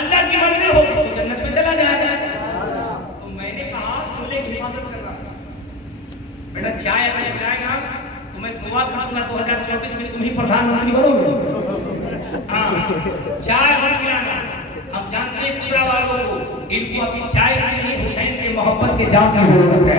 اللہ کی مرضی ہوگی تو جنت میں چلا جائے گا۔ تو میں نے کہا چولہے کی حفاظت کر رہا بیٹا، چائے اگر جائے گا تو میں دعا کروں گا 2024 میں تم ہی پردھان منتری بنو گے، ہاں چائے بن گیا گا، ہم جانتے ہیں پورا والوں کو ان کو ابھی چائے کی نہیں حسین کے محبت کے جام کی ضرورت ہے،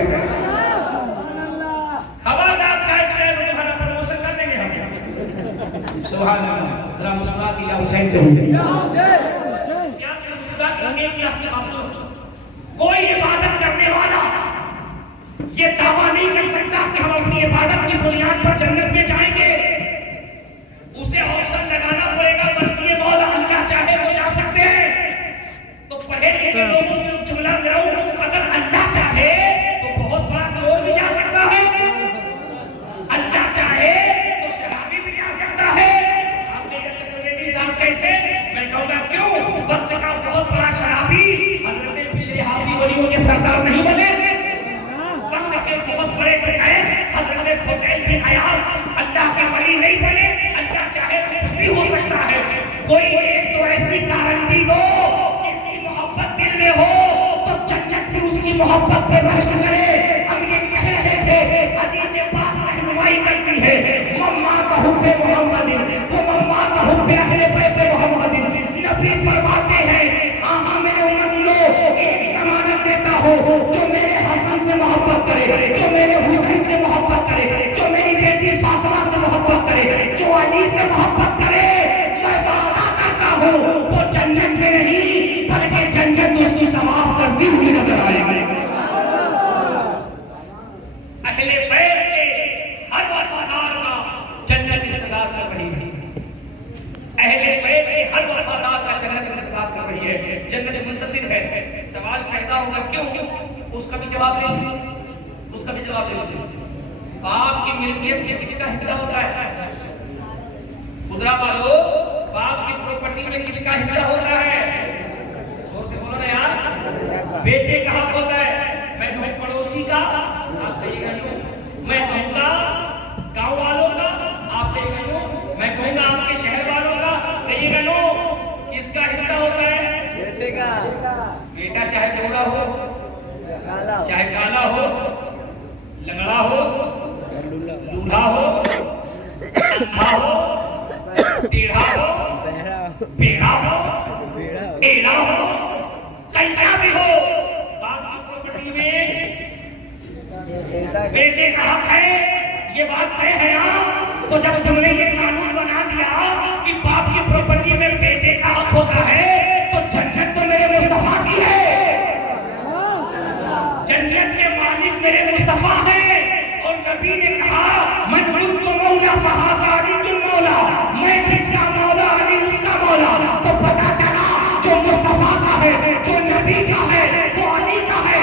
خبردار چائے پلائے تو تمہارا پروموشن کر دیں گے ہم، سبحان اللہ، ذرا مسکرات یا حسین سے ہوئی یا سے مسکرات لگے کہ اپنے آنسو، کوئی عبادت کرنے والا یہ دعویٰ نہیں کر سکتا کہ ہم اپنی عبادت کی بنیاد پر جنت میں جائیں گے، اسے حوصلہ لگانا پڑے گا، مرضی مولا اللہ چاہے وہ جا سکتے ہیں، تو پڑھے لکھے لوگوں کی اس جملہ میں رہوں، اگر اللہ چاہے تو بہت بڑا چور بھی جا سکتا ہے، اللہ چاہے تو شرابی بھی جا سکتا ہے، آپ نے کہا چکر صاحب کیسے؟ میں کہوں گا کیوں؟ وقت کا بہت بڑا شرابی حضرت پچھلے حافظ ولیوں کے سردار نہیں بنے، بہت بڑے حضرت حسین بن عیاض اللہ کا ولی نہیں بنے، اللہ چاہے کچھ بھی ہو سکتا ہے، کوئی ایک تو ایسی گارنٹی دو جس کی محبت دل میں ہو تو جنت بھی اس کی محبت پہ بش کرے۔ ہم یہ کہہ رہے تھے حدیث پاک رہنمائی کرتی ہے مما کا حب محمد تو مما کا حب اہل بیت محمد، نبی فرماتے ہیں ہاں ہاں میرے امتی لو ایک ضمانت دیتا ہوں، جو میرے حسن سے محبت کرے، جو میرے حسین سے محبت کرے، جو میری بیٹی فاطمہ سے محبت کرے، جو علی سے محبت کرے، میں وعدہ کرتا ہوں وہ جنت میں نہیں بلکہ جنت اس کی ثواب کرتی ہوئی نظر آئے گی۔ اہل بیت کے ہر وفادار کا جنت انتظار کر رہی ہے، اہل بیت کے ہر وفادار کا جنت انتظار کر رہی ہے، جنت منتظر ہے۔ سوال پیدا ہوگا کیوں؟ اس کا بھی جواب لے لیجیے، اس کا بھی جواب لے لیجیے۔ باپ کی ملکیت میں کس کا حصہ ہوتا ہے؟ خدرا والو، باپ کی پراپرٹی میں کس کا حصہ ہوتا ہے؟ بیٹے کا حق ہوتا ہے، میں کہوں پڑوسی کا، آپ کہیے گا یوں، میں کہوں گا گاؤں والوں کا، آپ کہیے گا یوں، میں کہوں گا آپ کے شہر والوں کا، کہیے گا نو، کس کا حصہ ہوتا ہے؟ بیٹے کا۔ بیٹا چاہے گورا ہو، چاہے کالا ہو، لنگڑا ہو، لولا ہو، اندھا ہو، ٹیڑھا ہو، بیڑا ہو، ایڑا ہو، کیسا بھی ہو، باپ کی پراپرٹی میں بیٹے کا حق ہے، یہ بات طے ہے نا؟ تو جب تم نے یہ قانون بنا دیا کہ باپ کی پراپرٹی میں بیٹے کا حق ہوتا ہے، تو جنت تو میرے مصطفیٰ کی ہے، جنت کے مالک میرے مصطفیٰ ہیں، اور نبی نے کہا من کنت مولا فہذا علی المولا، میں جس کا مولا علی اس کا مولا، تو پتا چلا جو مصطفیٰ کا ہے، جو نبی کا ہے وہ علی کا ہے،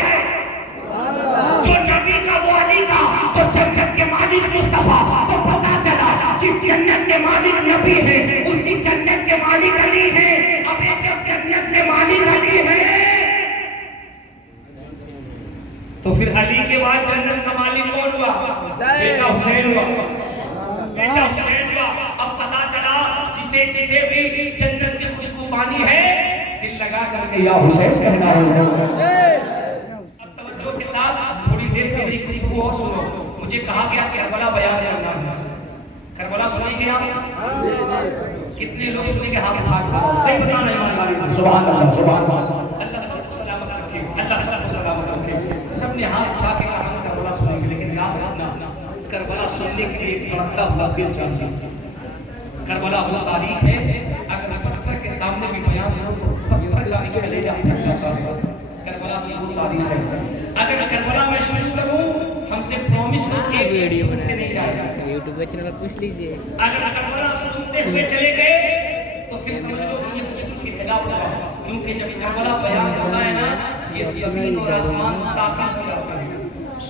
جو نبی کا وہ علی کا، تو جنت کے مالک مصطفیٰ، تو پتا چلا جس جنت کے مالک نبی ہے اسی جنت کے مالک علی ہے۔ اب جب جنت کے مالک علی ہے تو پھر علی کے بعد جنت کا مالک کون ہوا؟ بیٹا حسین ہوا، بیٹا حسین ہوا۔ اب پتا چلا جسے بھی جنت کی خوشبو پانی ہے، دل لگا کر کے یا حسین کہنا ہے۔ اب توجہ کے ساتھ تھوڑی دیر کے لیے خوشبو اور سنو، مجھے کہا گیا کہ کربلا بیان کرنا ہے، کربلا سنیں گے آپ؟ کتنے لوگ سنیں گے؟ ہاتھ اٹھا صحیح بتانا ایمانداری سے، سبحان اللہ سبحان اللہ، اللہ سلامت رکھے، اللہ سلامت رکھے۔ سب نے ہاتھ اٹھا کے کہا ہم کربلا سنیں گے، لیکن یاد رکھنا کربلا سننے کے لیے بڑھتا ہوا دل چاہیے۔ کربلا وہ تاریخ ہے، اگر پتھر کے سامنے بھی بیان ہو تو پتھر کا نکلے جاتا ہے۔ کربلا کی وہ تاریخ ہے، اگر کربلا میں شروع کروں ہم سے پرومس ہو ایک ویڈیو بنانے نہیں جائے گا، یوٹیوب پہ چینل پوچھ لیجئے۔ اگر کربلا سنتے ہوئے چلے گئے تو پھر سمجھ لو کہ یہ کچھ کی خلاف ہوا، کیونکہ جب کربلا بیان ہوتا ہے نا، یہ زمین اور آسمان ساکن ہو جاتا ہے،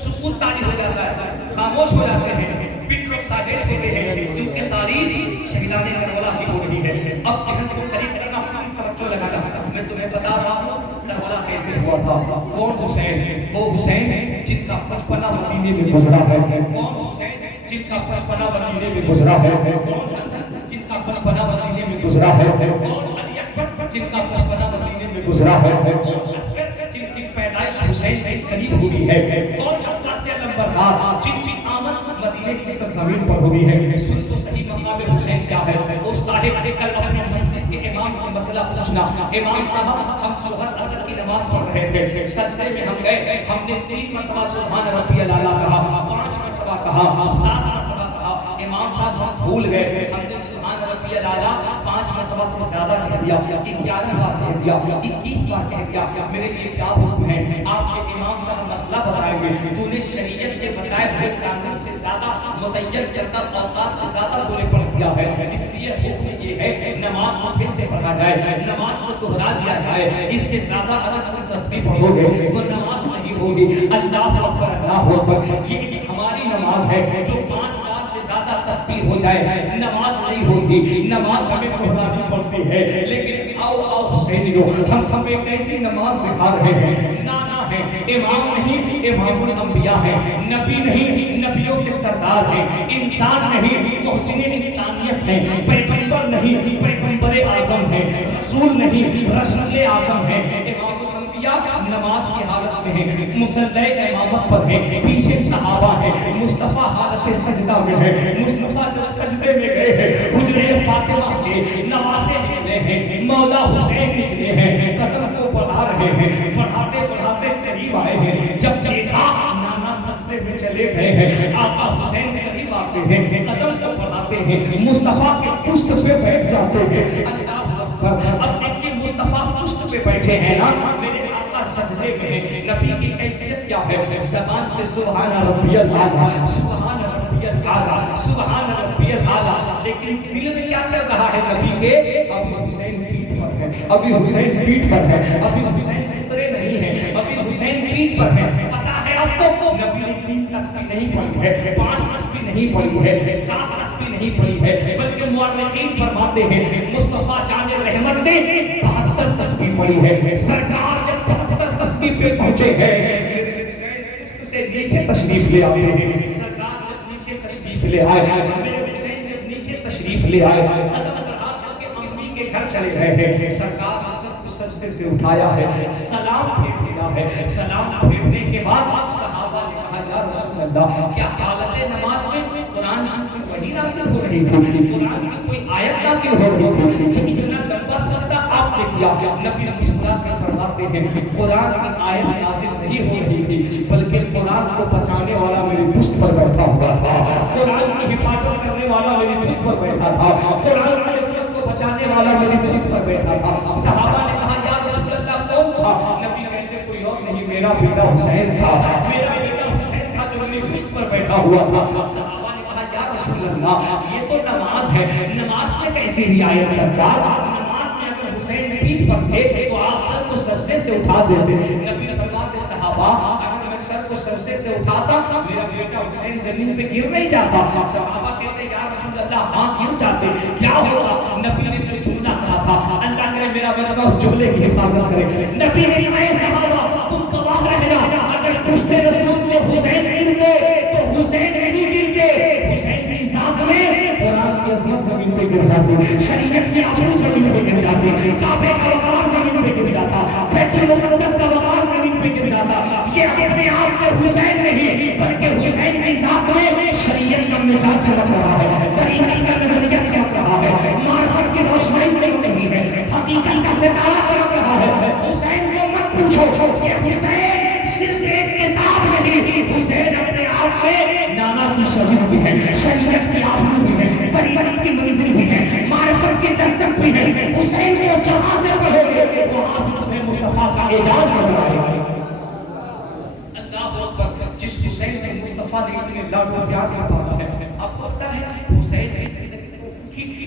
سکوت طاری ہو جاتا ہے، خاموش ہو جاتے ہیں، پٹ پر ساجد ہوتے ہیں، کیونکہ تاریخ شہیدان کربلا کی ہو رہی ہے۔ اب ذہن کو قریب کرنا، توجہ لگانا، میں تمہیں بتا رہا ہوں کربلا کیسے ہوا تھا۔ کون حسین؟ وہ حسین جن کا بچپنا مدینے میں گزرا ہے۔ کون حسین؟ جن کا بچپنا مدینے میں گزرا ہے۔ کون حسن؟ جن کا بچپنا مدینے میں گزرا ہے۔ کون علی اکبر؟ جن کا بچپنا مدینے میں گزرا ہے۔ کون اصغر؟ جن کی پیدائش حسین سے قریب ہوئی ہے۔ کون عباس نمبردار؟ جن کی آمد مدینے کی سرزمین پر ہوئی ہے۔ سن تو صحیح مقام حسین کیا ہے؟ وہ صاحب کل اپنے مسجد کے امام سے مسئلہ پوچھنا، امام صاحب ہم ظہر عصر کی نماز پڑھ رہے تھے، سجدے میں ہم گئے، ہم نے 3 مرتبہ سبحان ربی الاعلیٰ کہا، 5 مرتبہ کہا، 7 مرتبہ کہا، امام صاحب ہم بھول گئے، ہم نے سبحان ربی الاعلیٰ 5 مرتبہ سے زیادہ کہہ دیا، 11 بار کہہ دیا، 21 بار کہہ دیا، میرے لیے کیا حکم ہے؟ آپ کے امام صاحب مسئلہ بتائیں گے، تو نے شریعت کے بتائے ہوئے قانون سے زیادہ متعین کردہ اوقات سے زیادہ تو نے پڑھ دیا ہے، اس لیے حکم یہ ہے نماز کو پھر سے پڑھا جائے، نماز کو دہرا دیا جائے، اس سے زیادہ اگر تم تسبیح پڑھو گے تو نماز نہیں ہوگی۔ اللہ اکبر اللہ اکبر، یہ ہماری نماز ہے، جو 5 بار سے زیادہ تسبیح ہو جائے نماز نہیں ہوتی، نماز ہمیں دہرانی پڑتی ہے۔ لیکن آؤ حسینیو، ہم ایک ایسی نماز دکھا رہے ہیں، نانا ہے، امام نہیں، امام الانبیاء ہے، نبی نہیں، نبیوں کے سردار ہیں، انسان نہیں، محسن انسانیت ہے، پیغمبر نہیں، پیغمبر اعظم ہے، رسول نہیں، رسول اعظم ہے، امام الانبیاء نماز کی حالت میں ہے، مصلی امامت پر ہے، پیچھے صحابہ ہے، مصطفیٰ حالت سجدہ میں ہے، مصطفیٰ جب سجدے میں گئے ہیں، حجرے فاطمہ سے نواسے نکلے ہیں، مولا حسین نکلے ہیں، قدم کو بڑھا رہے ہیں، بڑھاتے بڑھاتے قریب آئے ہیں، جب دیکھا نانا سجدے میں چلے گئے ہیں، آقا حسین قریب آتے ہیں، قدم کو بڑھاتے ہیں، مصطفیٰ کے پشت پہ بیٹھ جاتے ہیں۔ اللہ اکبر، اب دیکھیے مصطفیٰ پشت پہ بیٹھے ہیں نا، میرے آقا سجدے میں ہیں، نبی کی کیفیت کیا ہے؟ زبان سے سبحان ربی الاعلیٰ، سبحان ربی الاعلیٰ، سبحان ربی الاعلیٰ، لیکن دل میں کیا چل رہا ہے نبی کے؟ ابھی حسین پیٹھ پر ہے، ابھی حسین پیٹھ پر ہے، ابھی حسین اترے نہیں ہیں، ابھی حسین پیٹھ پر ہے۔ پتا ہے آپ کو نبی نے 3 تسبیح نہیں پڑھی ہے، 5 تسبیح نہیں پڑھی ہے، 7 تسبیح نہیں پڑھی ہے، بلکہ مورخین فرماتے ہیں مصطفیٰ جان رحمت نے 72 تسبیح پڑھی ہے۔ سرکار جب 72 تسبیح پہ پہنچے ہیں اس سے نیچے تشریف لے آتے ہیں. سرکار جب نیچے تشریف لے آئے, میرے حسین جب نیچے تشریف لے آئے, امی کے گھر چلے گئے ہیں. سرکار سجدے سے اٹھایا ہے, سلام پھیر دیا ہے. سلام پھیرنے کے بعد صحابہ نے کہا یا رسول اللہ, کیا حالت نماز میں قرآن کی وحی نازل ہو رہی تھی, قرآن کی کوئی آیت نازل ہو رہی تھی؟ کیونکہ جتنا لمبا سجدہ آپ نے کیا, نبی مسکرا کر فرماتے ہیں قرآن کی آیت نازل نہیں ہو رہی تھی, بلکہ قرآن کو بچانے والا میری پشت پر بیٹھا ہوا تھا, قرآن کی حفاظت کرنے والا میری پشت پر بیٹھا تھا, قرآن کی عزت کو بچانے والا میری پشت پر بیٹھا تھا. صحابہ نے کہا یا رسول اللہ کون تھا؟ نبی کہتے کوئی اور نہیں, میرا بیٹا حسین تھا, میرا بیٹا حسین تھا جو میری پشت پر بیٹھا ہوا تھا. صحابہ نے کہا یا رسول اللہ یہ تو نماز ہے, نماز میں کیسی رعایت سرکار؟ نماز میں اگر حسین پیٹھ پر تھے تو آپ سر کو سجدے سے اٹھا دیتے. نبی فرماتے صحابہ اگر میں سر کو سجدے سے اٹھاتا میرا بیٹا حسین زمین پہ گر نہیں جاتا. صحابہ کہتے یا رسول اللہ ہاں گر جاتے, کیا ہوگا؟ نبی نے جو جملہ کہا تھا, اللہ کرے میرا بچہ اس جملے کی حفاظت کرے. نبی نے کہا اے صحابہ تم گواہ رہنا, اگر پشت رسول سے حسین گرتے تو حسین نہیں گرتے, حسین کی ذات میں قرآن کی عظمت زمین پہ گر جاتی, شریعت کی آبرو زمین پہ گر جاتی, کعبے کا وقار زمین پہ گر جاتا, بیت المقدس کا وقار زمین پہ گر جاتا. یہ اپنے آپ میں حسین نہیں بلکہ حسین کی ذات میں شریعت کا مزاج چمک رہا ہے, طریقت کا نظریہ چمک رہا ہے, معرفت کی روشنائی چمک رہی ہے, حقیقت کا ستارہ چمک رہا ہے. حسین کو مت پوچھو کہ حسین صرف ایک کتاب نہیں, حسین اپنے آپ میں نانا کی شجر بھی ہے, شریعت کی آبرو بھی ہے, طریقت کی منزل بھی ہے, معرفت کی دستک بھی ہے. حسین کو جہاں سے پڑھو گے وہاں سے مصطفیٰ کا اعجاز نظر آئے گا. اللہ اکبر. جس حسین سے مصطفیٰ نے اتنے لاکھوں پیار سے پالا ہے, آپ کو پتہ ہے حسین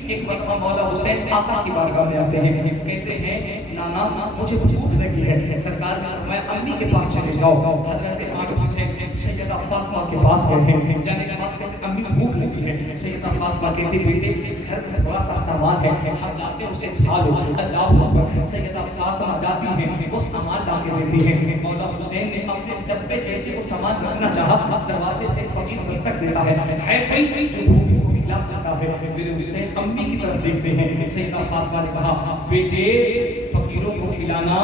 ایک مرتبہ مولا حسین آقا کی بارگاہ میں آتے ہیں, کہتے ہیں نانا مجھے بھوک لگی ہے. سرکار میں امی کے پاس چلے جاؤ. حضرت آقا حسین سیدہ فاطمہ کے پاس گئے, جانے کے بعد کہتے امی بھوک لگی ہے. سیدہ فاطمہ کہتی بیٹے گھر میں تھوڑا سا سامان ہے, ہم لاتے ہیں اسے کھا لو. اللہ اکبر. سیدہ فاطمہ جاتی ہیں, وہ سامان لا کے دیتی ہیں. مولا حسین نے اپنے ڈبے جیسے وہ سامان رکھنا چاہا, دروازے سے فقیر دستک دیتا ہے کوئی جو بھوک لا سکتا ہے. میرے حسین امی کی طرف دیکھتے ہیں. سیدہ فاطمہ نے کہا بیٹے فقیروں کو کھلانا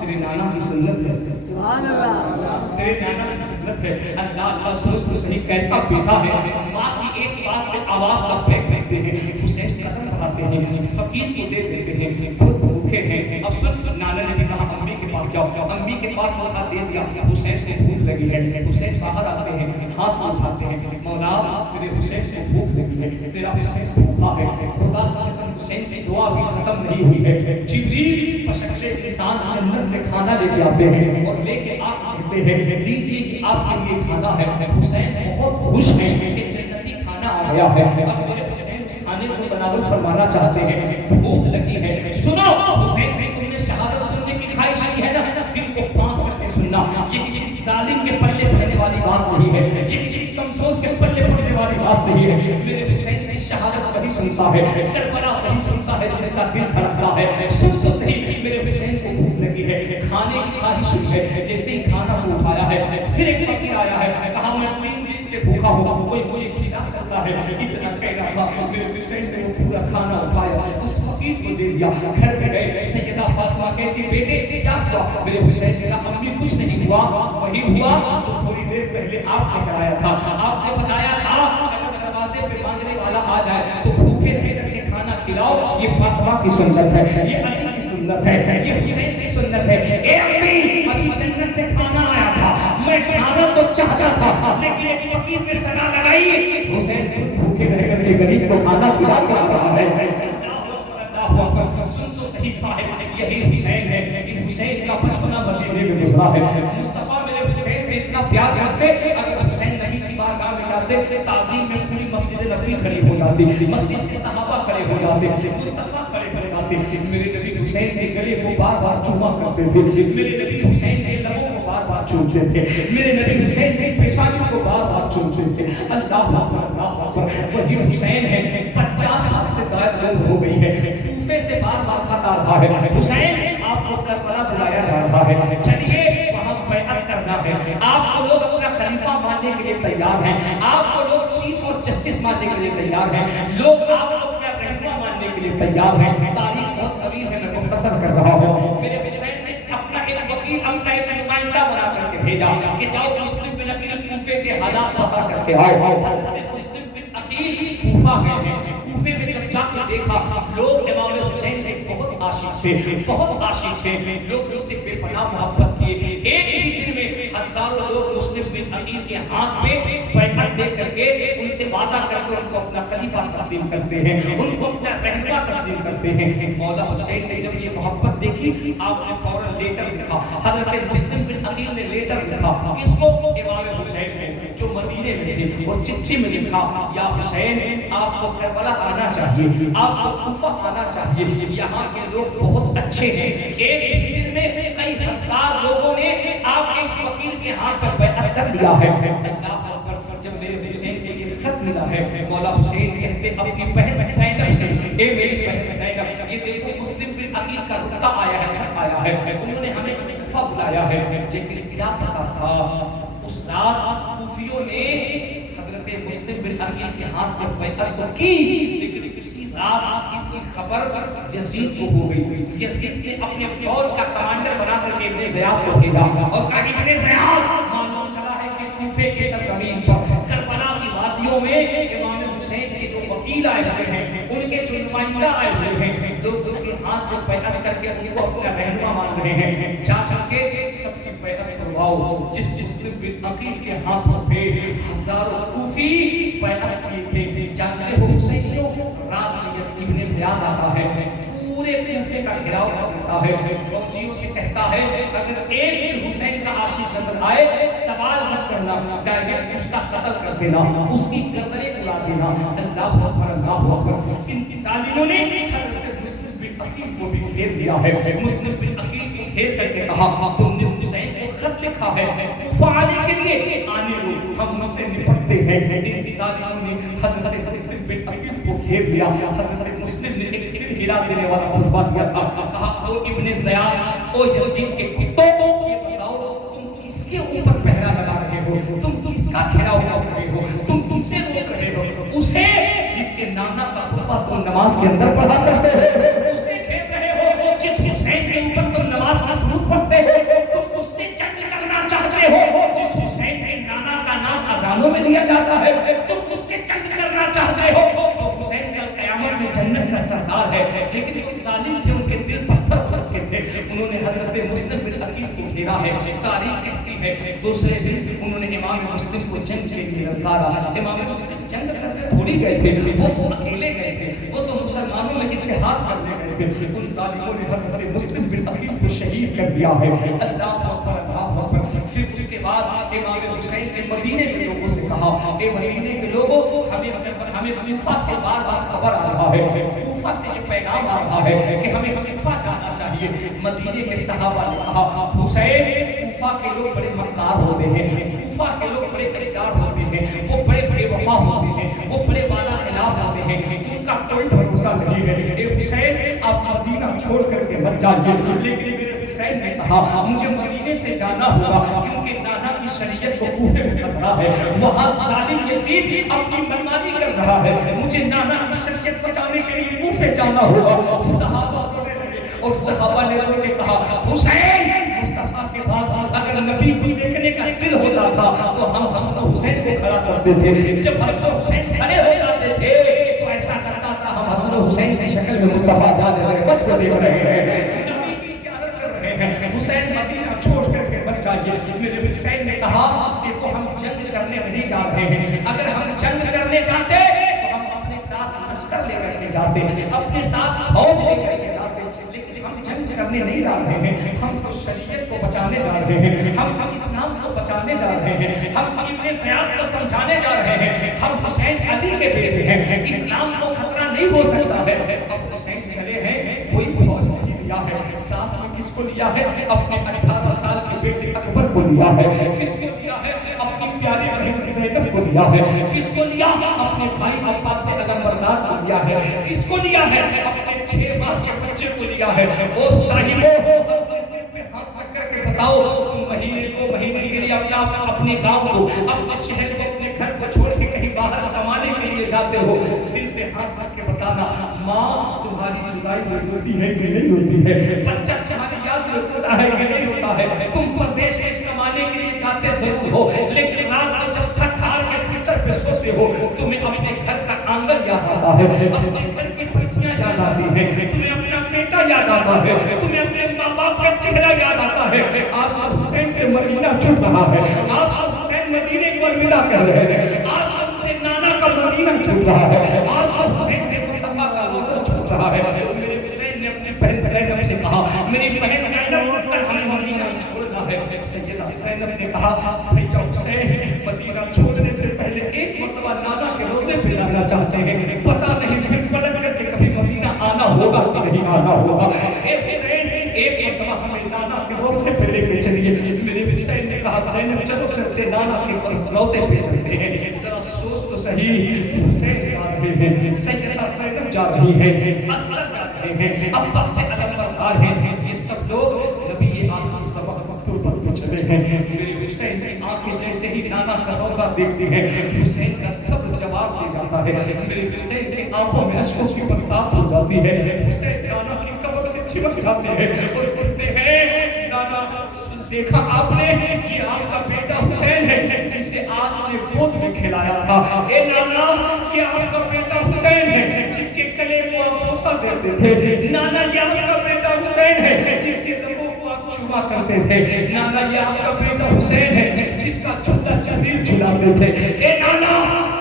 تیرے نانا کی سنت ہے, سبحان اللہ, تیرے نانا کی سنت ہے. اللہ سوچ تو صحیح کیسا بیٹا ہے. ماں کی ایک بات پہ آواز کا پھینکتے ہیں, حسین سے قدم بڑھاتے ہیں, فقیر کو دے دیتے ہیں, خود بھوکے ہیں. اب سب نانا نے بھی کہا امی کے پاس جاؤ, امی کے پاس چوتھا دے دیا. حسین سے بھوک لگی ہے. حسین باہر آتے ہیں, ہاتھ اٹھاتے ہیں, مولا تیرے حسین سے بھوک لگی ہے, تیرا حسین سے بھوکا ہے. خدا کی قسم حسین سے دعا بھی ختم نہیں ہوئی ہے. جبریل بشکشے انسان جنت سے کھانا لے کے آتے ہیں اور لے کے آپ کہتے ہیں لیجیے آپ کے لیے کھانا ہے. حسین بہت خوش ہیں کہ جنتی کھانا آ گیا ہے. اب میرے حسین کھانے کو تناول فرمانا چاہتے ہیں, بھوک لگی ہے. سنو حسین سے تم نے شہادت سننے کی خواہش کی ہے نا, دل کو کام کر کے سننا. یہ کسی ظالم کے پلے پڑنے والی بات نہیں ہے, یہ کسی کمزور کے پلے پڑنے والی بات نہیں ہے. میرے حسین سے شہادت وہی سنتا ہے, کربلا وہی سنتا ہے جس کا دل دھڑکتا ہے. سن تو صحیح میرے حسین کو بھوک لگی ہے, کھانے کی خواہش ہوئی ہے. جیسے ہی کھانا کو اٹھایا ہے, پھر ایک فقیر آیا ہے, کہا میں 3 دن سے بھوکا ہوں, کوئی مجھے کھلا سکتا ہے. اتنا کہنا تھا, میرے حسین سے وہ پورا کھانا اٹھایا, اس فقیر کو دے دیا. گھر میں گئے, سیدہ فاطمہ کہتی بیٹے کیا ہوا؟ میرے حسین سے کہا امی کچھ نہیں ہوا, وہی ہوا جو تھوڑی دیر پہلے آپ نے کرایا تھا. آپ نے بتایا تھا اگر دروازے پہ مانگنے والا آ جائے تو بھوکے رہ کر کے کھانا کھلاؤ. یہ فاطمہ کی سنت ہے, یہ علی کی سنت ہے, یہ حسین کی سنت ہے. اے امی ابھی جنت سے کھانا آیا تھا, میں کھانا تو چاہتا تھا لیکن ایک فقیر نے صدا لگائی حسین بھوکے رہ کر کے غریب کو کھانا کھلا کے آ رہا ہے. سن تو صحیح صاحب یہی حسین ہے, لیکن حسین کا بچپنا مدینے میں گزرا ہے. مصطفیٰ میرے حسین سے اتنا پیار کرتے, اگر حسین نبی کی بارگاہ میں جاتے تعظیم میں پوری مسجد نبوی کھڑی ہو جاتی, مسجد کے صحابہ کھڑے ہو جاتے, مصطفیٰ کھڑے ہو جاتے. میرے نبی حسین کے گلے کو بار بار چوما کرتے تھے, میرے نبی حسین کے لبوں کو بار بار چومتے تھے, میرے نبی حسین کے پیشانی کو بار بار چومتے تھے. اللہ اکبر. وہی حسین ہے, 50 سال سے زائد عمر ہو گئی ہے, کوفے سے بار بار خط آ رہا ہے حسین آپ کو کربلا بلایا جا رہا ہے, چلیے وہاں ہے، آپ کو لوگ اپنا خلیفہ ماننے کے لیے تیار ہیں، آپ کو لوگ چیف اور جسٹس ماننے کے لیے تیار ہیں، لوگ آپ کو اپنا رہنما ماننے کے لیے تیار ہیں۔ تاریخ بہت طویل ہے، میں مختصر کر رہا ہوں۔ میرے حسین نے اپنا ایک وکیل، اپنا ایک نمائندہ بنا کر کے بھیجا کہ جاؤ مسلم بن عقیل کوفے کے حالات پتا کر کے آؤ۔ مسلم بن عقیل کوفہ گئے، کوفے میں جب جا کے دیکھا لوگ امام حسین سے بہت عاشق تھے، بہت عاشق تھے، لوگ ان سے بے پناہ محبت کیے۔ ایک ہی دن میں ہزاروں لوگ مسلم بن عقیل کے ہاتھ میں بیعت دے کر کے ان سے وعدہ کر کے ان کو اپنا خلیفہ تسلیم کرتے ہیں، ان کو اپنا رہنما تسلیم کرتے ہیں۔ مولا حسین سے جب یہ محبت دیکھی آپ نے فوراً لیٹر لکھا، حضرت مسلم بن عقیل نے لیٹر لکھا، کس کو؟ امام حسین نے، جو مدینے میں تھے، اور چٹھی میں لکھا یا حسین آپ کو کربلا آنا چاہیے، آپ کو کوفہ آنا چاہیے، یہاں کے لوگ بہت اچھے ہیں۔ ایک دن میں کئی ہزار لوگوں نے آپ کے اس وکیل کے ہاتھ پر بیعت کر دیا ہے۔ اللہ اکبر۔ جب میرے حسین کے یہ خط ملا ہے، مولا حسین کہتے اپنی بہن زینب سے، اے میری بہن زینب، یہ دیکھو مسلم بن عقیل کا رتبہ آیا ہے، خط آیا ہے، انہوں نے ہمیں کوفہ بلایا ہے، لیکن کیا پتا تھا اس رات کوفیوں نے حضرت مسلم بن عقیل کے ہاتھ پر بیعت تو کی، لیکن اسی رات اس کی خبر یزید کو ہو گئی۔ یزید نے اپنے فوج کا کمانڈر بنا کر کے ابن زیاد کو بھیجا اور کہا ابن زیاد معلوم چلا ہے کہ کوفے کی سرزمین پر کربلا کی وادیوں میں امام حسین کے جو وکیل آئے ہوئے ہیں، ان کے جو نمائندہ آئے ہوئے ہیں، لوگ اس کے ہاتھ کو بیعت کر کے ان کو اپنا رہنما مان رہے ہیں، جا جا کے سب سے بیعت کرواؤ۔ جس بن عقیل کے ہاتھوں پہ ہزاروں کوفی بیعت کیے تھے، جانتے ہو حسین کو رات میں ابن زیاد آتا ہے، پورے کوفے کا گھیراؤ کرتا ہے، فوجیوں سے کہتا ہے اگر ایک بھی حسین کا عاشق نظر آئے سوال مت کرنا، ڈائریکٹ اس کا قتل کر دینا، اس کی گردنیں اڑا دینا۔ اللہ اکبر، اللہ اکبر۔ ان ظالموں نے حضرت مسلم بن عقیل کو بھی گھیر لیا ہے۔ مسلم بن عقیل کو گھیر کر کے کہا تم نے حسین کو خط لکھا ہے کوفہ آنے کے لیے، آنے دو، ہم اس سے نپٹتے ہیں۔ ان ظالموں نے حضرت مسلم بن عقیل کو گھیر لیا۔ حضرت مسلم نے ایک دل ہلا دینے والا خطبہ دیا تھا، کہا او ابن زیاد، او یزید کے کتوں، یہ بتاؤ تم کس کے اوپر پہرا لگا رہے ہو، تم کس کا گھیراؤ کر رہے ہو، تم کس سے روک رہے ہو؟ اسے جس کے نانا کا خطبہ تم نماز کے اندر پڑھا کرتے ہو، اسے گھیر رہے ہو جس حسین کے اوپر تم نماز کا درود پڑھتے ہو، تم اس سے جنگ کرنا چاہتے ہو جس حسین کے نانا کا نام اذانوں میں لیا جاتا ہے، تم اس سے جنگ کرنا چاہتے ہو جو حسین کے قیامت میں جنت کا سردار ہے۔ لیکن جو ظالم تھے ان کے دل پتھر پتھر کے تھے، انہوں نے حضرت مسلم بن عقیل کو گھیرا ہے۔ تاریخ کہتی ہے دوسرے دن انہوں نے امام مسلم کو جنگ کے لیے للکارا۔ امام مسلم جنگ کرنے تھوڑی گئے تھے، وہ تو اکیلے گئے تھے، وہ تو مسلمانوں میں اتحاد کرنے گئے تھے، ان ظالموں نے حضرت مسلم بن عقیل کو شہید کر دیا ہے۔ اللہ اکبر، اللہ اکبر۔ پھر اس کے بعد امام حسین نے مدینے کے لوگوں سے کہا اے مدینے کے لوگوں، ہمیں کوفہ سے بار بار خبر آ رہا ہے، کوفہ سے یہ پیغام آ رہا ہے کہ ہمیں کوفہ جانا چاہیے۔ مدینے کے صحابہ نے کہا حسین کوفہ کے لوگ بڑے مکار ہوتے ہیں، کوفہ کے لوگ بڑے خریدار ہوتے ہیں، وہ بڑے بڑے وفا ہوتے ہیں، وہ بڑے والا خلاف ہوتے ہیں، ان کا کوئی بھروسہ نہیں ہے۔ اے حسین آپ مدینہ چھوڑ کر کے مت جائیے۔ لیکن میرے حسین نے کہا مجھے مدینے سے جانا ہوگا کیونکہ نانا کی شریعت کو کوفے میں خطرہ ہے، وہاں ظالم یزید اپنی منمانی کر رہا ہے، مجھے نانا کی شریعت بچانے کے لیے کوفے جانا ہوگا۔ صحابہ رونے لگے اور صحابہ نے رو کے کہا حسین مصطفیٰ کے بعد اگر نبی کو دیکھنے کا دل ہوتا تھا تو ہم حسن حسین کو کھڑا کرتے تھے، جب حسن حسین کھڑے ہو جاتے تھے تو ایسا کرتا تھا ہم حسن حسین کی شکل میں مصطفیٰ جان رحمت کو دیکھ رہے ہیں، نبی کی زیارت کر رہے ہیں، حسین مدینہ چھوڑ کر کے مت جائیے۔ میرے حسین نے کہا دیکھو ہم جنگ کرنے نہیں جا رہے ہیں، اگر ہم جنگ کرنے جاتے تو ہم اپنے ساتھ لشکر لے کر کے جاتے، اپنے ساتھ فوج لے کر کے جاتے، لیکن ہم جنگ کرنے نہیں جا رہے ہیں، ہم تو شریعت کو بچانے جا رہے ہیں، ہم اسلام کو بچانے جا رہے ہیں، ہم ابن زیاد کو سمجھانے جا رہے ہیں، ہم حسین علی کے بیٹے ہیں، اسلام کو خطرہ نہیں ہو سکتا ہے۔ اب حسین چلے ہیں، کوئی فوج نہیں لیا ہے، ساتھ میں کس کو لیا ہے؟ اپنے 18 سال کے بیٹے اکبر کو لیا ہے، کس کو لیا ہے؟ اپنی پیاری بہن زینب کو لیا ہے، کس کو لیا؟ اپنے بھائی عباس سے علمبردار کو لیا ہے، کس کو لیا ہے؟ اپنے 6 ماہ کے بچے کو لیا ہے۔ او صاحبو ہاتھ رکھ کر کے بتاؤ تم مہینے 2 مہینے کے لیے اپنے گاؤں کو، اپنے شہر کو، اپنے گھر کو چھوڑ کے کہیں باہر کمانے کے لیے جاتے ہو، دل پہ ہاتھ رکھ کے بتانا ماں تمہاری جدائی ہوتی ہے کہ نہیں ہوتی ہے، بچہ تمہاری یاد میں ہوتا ہے کہ نہیں ہوتا ہے، تم پردیش میں کمانے کے لیے جاتے ضرور ہو لیکن رات کو جب تھک ہار کے بستر پہ سوتے ہو تمہیں اپنے گھر کا آنگن یاد آتا ہے، اپنے گھر کی بچیاں یاد آتی ہیں، تمہیں اپنا بیٹا یاد آتا ہے، تمہیں اپنے ماں باپ کا چہرہ یاد آتا ہے۔ آج حسین سے مدینہ چھوٹ رہا ہے، آج حسین مدینے کو الوداع کر رہے ہیں، آج سے نانا کا مدینہ چھوٹ رہا ہے، آج حسین سے مصطفیٰ کا روزہ چھوٹ رہا ہے۔ میرے حسین نے اپنی بہن زینب سے کہا میری بہن زینب کل ہمیں مدینہ چھوڑنا ہے۔ سیدہ زینب نے کہا بھیا حسین مدینہ چھوڑنے سے پہلے ایک مرتبہ نانا کے روزے پہ جانا چاہتے ہیں، پتہ نہیں پھر پلٹ کر کے کبھی مدینہ آنا ہوگا کہ نہیں آنا ہوگا۔ اے حسین ایک مرتبہ ہمیں نانا کے روزے پہ لے کے چلیے۔ میرے حسین نے کہا زینب چلو چلتے نانا کے روزے پہ چلتے ہیں۔ ذرا سوچ تو صحیح، حسین جا رہے ہیں، سیدہ زینب جا رہی ہیں، اسد جا رہے ہیں، ابا سے علمبردار ہیں، یہ سب لوگ نبی آخر سبق مکتوبہ پہ چلے ہیں۔ میرے حسین کی آنکھیں جیسے ہی نانا کا روزہ دیکھتی ہیں حسین کا سب جواب دے جاتا ہے۔ میرے حسین کی آنکھوں میں اشکوں کی برسات ہو جاتی ہے، حسین نانا کی قبر سے چمک جاتے ہیں اور کہتے ہیں نانا دیکھا آپ نے یہ آپ کا بیٹا حسین ہے جسے آپ نے گود میں کھلایا تھا۔ اے نانا یہ آپ کا بیٹا حسین ہے جس کے گلے کو آپ بوسہ دیتے تھے۔ نانا یہ آپ کا بیٹا حسین ہے جس کے زبوں کو آپ چھوا کرتے تھے۔ نانا یہ آپ کا بیٹا حسین ہے جس کا چھوٹا چبیر جھلاتے تھے۔ اے نانا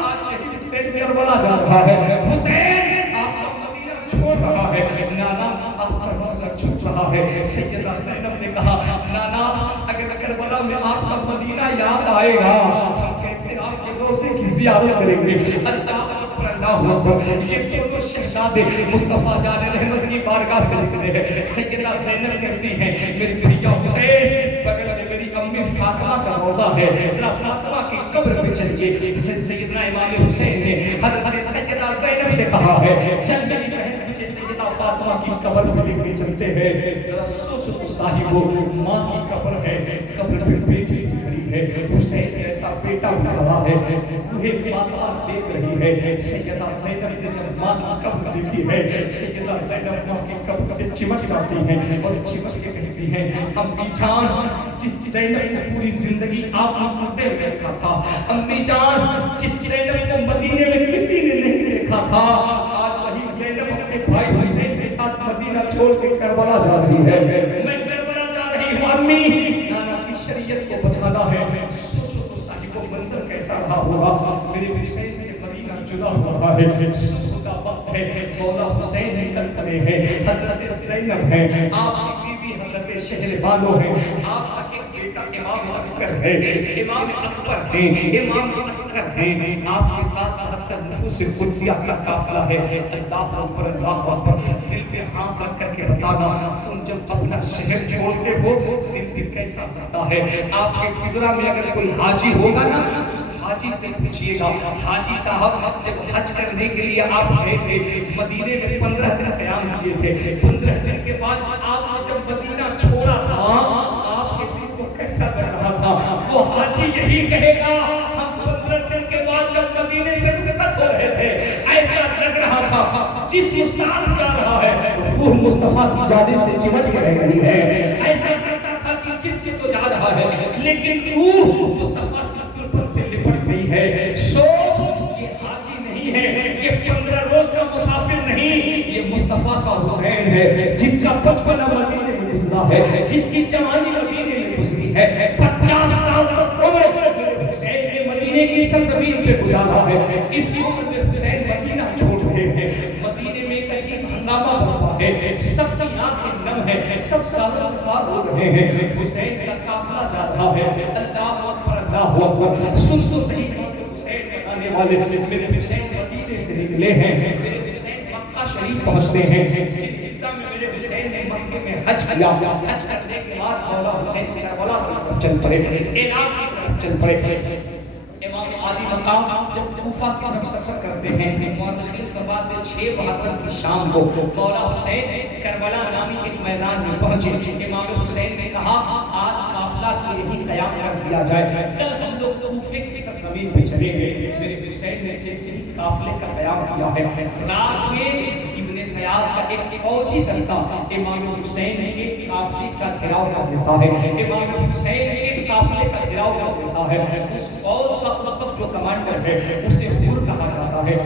آج یہی حسین سے کربلا جا رہا ہے، حسین آپ کا مدینہ چھوڑ رہا ہے، نانا آپ کا روزہ چھوٹ رہا ہے۔ سیدہ زینب نے کہا نانا اگر کربلا میں آپ کا مدینہ یاد آئے گا ہم کیسے آپ کے روزے کی زیارت کریں گے۔ اللہ اکبر اللہ اکبر، یہ دونوں شہزادے مصطفیٰ جان رحمت کی بارگاہ سے نکلے ہیں۔ سیدہ زینب کہتی ہیں میرے بھیا حسین بغل میں میری امی فاطمہ کا روزہ ہے، ذرا فاطمہ کی قبر پہ چلیے۔ سیدنا امام حسین نے حضرت سیدہ زینب سے کہا ہے چل چل بہن مجھے سیدہ فاطمہ کی قبر پہ لے کے چلتے ہیں۔ ذرا سوچ تو صاحبو ماں کی قبر ہے، قبر پہ بیٹی کھڑی ہے، حسین جیسا بیٹا اٹھ رہا ہے، انہیں فاطمہ دیکھ رہی ہے۔ سیدہ زینب نے جب ماں کی قبر دیکھی ہے سیدہ زینب ماں کی قبر سے چمک جاتی ہیں اور چمک کے کہتی ہیں امی جان جس زینب کو پوری زندگی آپ نے مرتے ہوئے دیکھا تھا، امی جان جس زینب کو مدینے میں کسی نے نہیں دیکھا تھا، آج وہی زینب اپنے بھائی حسین کے ساتھ مدینہ چھوڑ کے کربلا جا رہی ہے۔ میں کربلا جا رہی ہوں امی، نانا کی شریعت کو بچانا ہے۔ سوچو تو صاحب منظر کیسا رہا ہوگا، میرے حسین سے مدینہ جدا ہو رہا ہے، صبح کا وقت ہے، مولا حسین نکل پڑے ہیں، حضرت زینب ہے، آپ کی بیوی حضرت شہر بانو ہے، آپ کا ایک بیٹا امام عسکر ہے، امام اکبر ہے، امام عسکر ہے، آپ کے ساتھ 72 نفوس قدسیہ کا قافلہ ہے۔ اللہ اکبر اللہ اکبر، دل پہ ہاتھ رکھ کر کے بتانا تم جب اپنا شہر چھوڑتے ہو دل کیسا سکتا ہے۔ آپ کے گجرا میں اگر کوئی حاجی ہوگا نا حاجی سے پوچھئے گا حاجی صاحب جب حج کرنے کے لیے آپ گئے تھے مدینے میں 15 دن قیام کیے تھے، 15 دن کے بعد آپ نے جب مدینہ چھوڑا تھا آپ کے دل کو کیسا لگ رہا تھا؟ وہ حاجی یہی کہے گا ہم 15 دن کے بعد جب مدینے سے رخصت ہو رہے تھے ایسا لگ رہا تھا جس انسان جا رہا ہے وہ مصطفیٰ کی جانب سے چمٹ کے رہ گئی ہے، ایسا لگتا تھا کہ جس کو جا رہا ہے لیکن روح مصطفیٰ کی قربت سے لپٹ گئی ہے۔ سوچ یہ حاجی نہیں ہے، یہ 15 روز کا مسافر نہیں، یہ مصطفیٰ کا حسین ہے جس کا بچپنا مدینے میں گزرا ہے، جس کی جوانی مدینے میں گزری ہے، 50 سال تک عمر حسین نے مدینے کی سرزمین پہ گزارا ہے۔ اس عمر میں حسین مدینہ چھوڑ رہے ہیں، مدینے میں ایک عجیب ہنگامہ برپا ہے، سب کی آنکھیں نم ہے، سب سالوں پار ہو رہے ہیں، حسین کا قافلہ جا رہا ہے۔ اللہ اکبر اللہ اکبر، سن سو صحیح حسین میں آنے والے میرے حسین مدینے سے نکلے ہیں، میرے حسین مکہ شریف پہنچتے ہیں، جدہ میں میرے حسین نے مکہ میں حج کیا، حج کرنے کے بعد مولا حسین کربلا کی طرف چل پڑے، اعلان کی طرف چل پڑے۔ امام عالی مقام جب کوفہ کی طرف سفر کرتے ہیں مورخین فرماتے 6 بہادر کی شام کو مولا حسین کربلا نامی ایک میدان میں پہنچے، امام حسین نے کہا آج قافلہ کو یہی قیام کر دیا جائے. کل ہم لوگ کوفے کی سرزمین پہ چلیں گے. میرے حسین نے جیسے اس قافلے کا قیام کیا ہے, رات میں ابن زیاد کا ایک فوجی دستہ امام حسین کے قافلے کا گھیراؤ کر دیتا ہے. امام حسین کے قافلے کا گھیراؤ کر دیتا ہے. اس فوج کا اس وقت جو کمانڈر ہے اسے حور کہا جاتا ہے.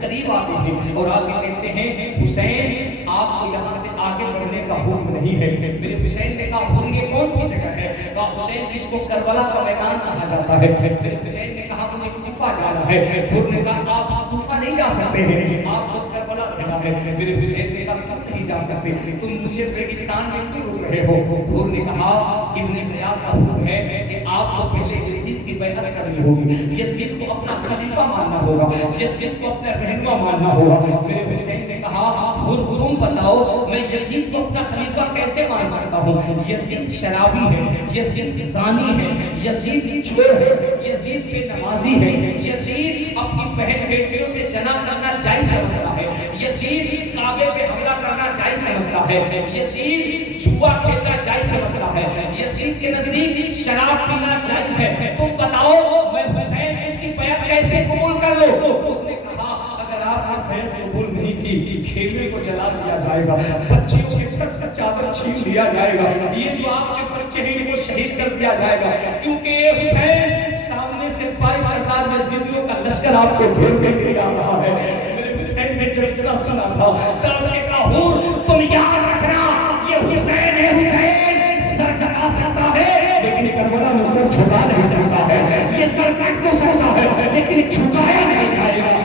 قریب آتے ہیں اور آگے کہتے ہیں حسین آپ کو یہاں سے آگے بڑھنے کا حکم نہیں ہے. میرے حسین نے کہا حور یہ کون سی جگہ ہے؟ کہا حسین جس کو کربلا کا میدان کہا جاتا ہے. میرے حسین نے کہا مجھے کوفہ جانا ہے. حور نے کہا آپ کوفہ نہیں جا سکتے ہیں, آپ کو کربلا جانا ہے. میرے حسین نے کہا نہیں جا سکتے, تم مجھے ریگستان میں کیوں روک رہے ہو؟ حور نے کہا ابن زیاد کا حکم ہے کہ آپ کو پہلے یزید کی بیعت کرنی ہوگی, یزید کو اپنا خلیفہ ماننا ہوگا, یزید کو اپنا رہنما ماننا ہوگا. میرے حسین نے کہا حور تم بتاؤ میں یزید کو اپنا خلیفہ کیسے مان سکتا ہوں؟ یزید شرابی ہے, یزید زانی ہے, یزید چور ہے, یزید بے نمازی ہے, یزید اپنی بہن بیٹیوں سے جنا کرنا جائز سمجھتا ہے, یزید کعبے پہ حملہ کرنا جائز سمجھتا ہے, یزید جوا کھیلنا جائز سمجھتا ہے, یزید کے نزدیک شراب پینا جائز ہے. تم بتاؤ میں حسین اس کی بیعت کیسے قبول کر لوں؟ اس نے کہا اگر آپ نے بیعت قبول نہیں کی کھیلے کو جلا دیا جائے گا, بچیوں کے سر سے چادر چھین لیا جائے گا, یہ جو آپ کے بچے ہیں وہ شہید کر دیا جائے گا, کیونکہ حسین سامنے سے 22,000 یزیدیوں کا لشکر آپ کو گھیر کے لے آ رہا ہے. میرے حسین نے جب اتنا سنا تھا تب نے کہا حور تم یاد رکھنا یہ حسین ہے, حسین سر جھکا سکتا ہے لیکن کربلا میں سر جھکا نہیں سکتا ہے, یہ سر کٹ تو سکتا ہے لیکن جھکایا نہیں جائے گا.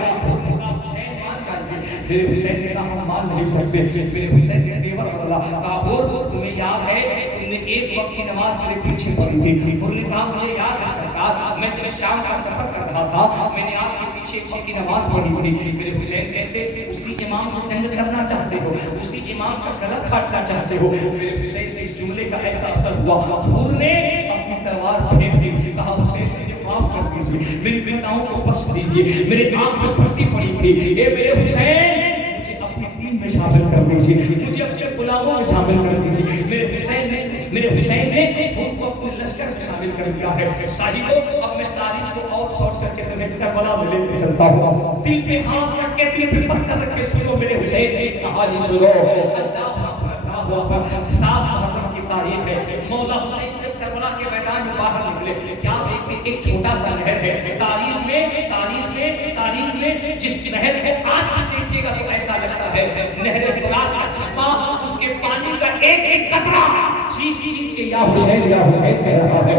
میرے حسین سے ہم مان نہیں سکتے. میرے حسین سے دیور بولا کہا حور تمہیں یاد ہے تم نے ایک وقت کی نماز میرے پیچھے پڑھی تھی؟ حور نے کہا مجھے یاد ہے سرکار, میں جب شام کا سفر کر رہا تھا میں نے آپ کے پیچھے ایک وقت کی نماز پڑھی تھی. میرے حسین کہتے اسی امام سے جنگ کرنا چاہتے ہو, اسی امام کا گلا کاٹنا چاہتے ہو؟ میرے حسین سے اس جملے کا ایسا اثر ہوا حور نے اپنی تلوار پھینک دی. کہا حسین مجھے معاف کر دیجیے, میری بیٹاؤں کو بخش دیجیے, میرے آنکھ میں پھٹی پڑی تھی. اے میرے حسین میں شامل کر دیجیے, مجھے اپنے غلاموں میں شامل کر دیجیے. میرے حسین نے ان کو اپنے لشکر سے شامل کر دیا ہے. صاحبوں اب میں تاریخ کو اور شارٹ کر کے تمہیں کربلا میں لے کے چلتا ہوں. دل پہ ہاتھ رکھ کے دل پہ پتھر رکھ کے سنو میرے حسین کی کہانی سنو. اللہ اکبر, 7 محرم کی تاریخ ہے. مولا حسین جب کربلا کے میدان میں باہر نکلے کیا دیکھتے ایک چھوٹا سا نہر ہے. تاریخ میں جس نہر کو آج بھی دیکھیے گا تو ایسا لگتا ہے نہر فرات کا چشمہ, اس کے پانی کا ایک ایک قطرہ چیز کے یا حسین کہہ رہا ہے.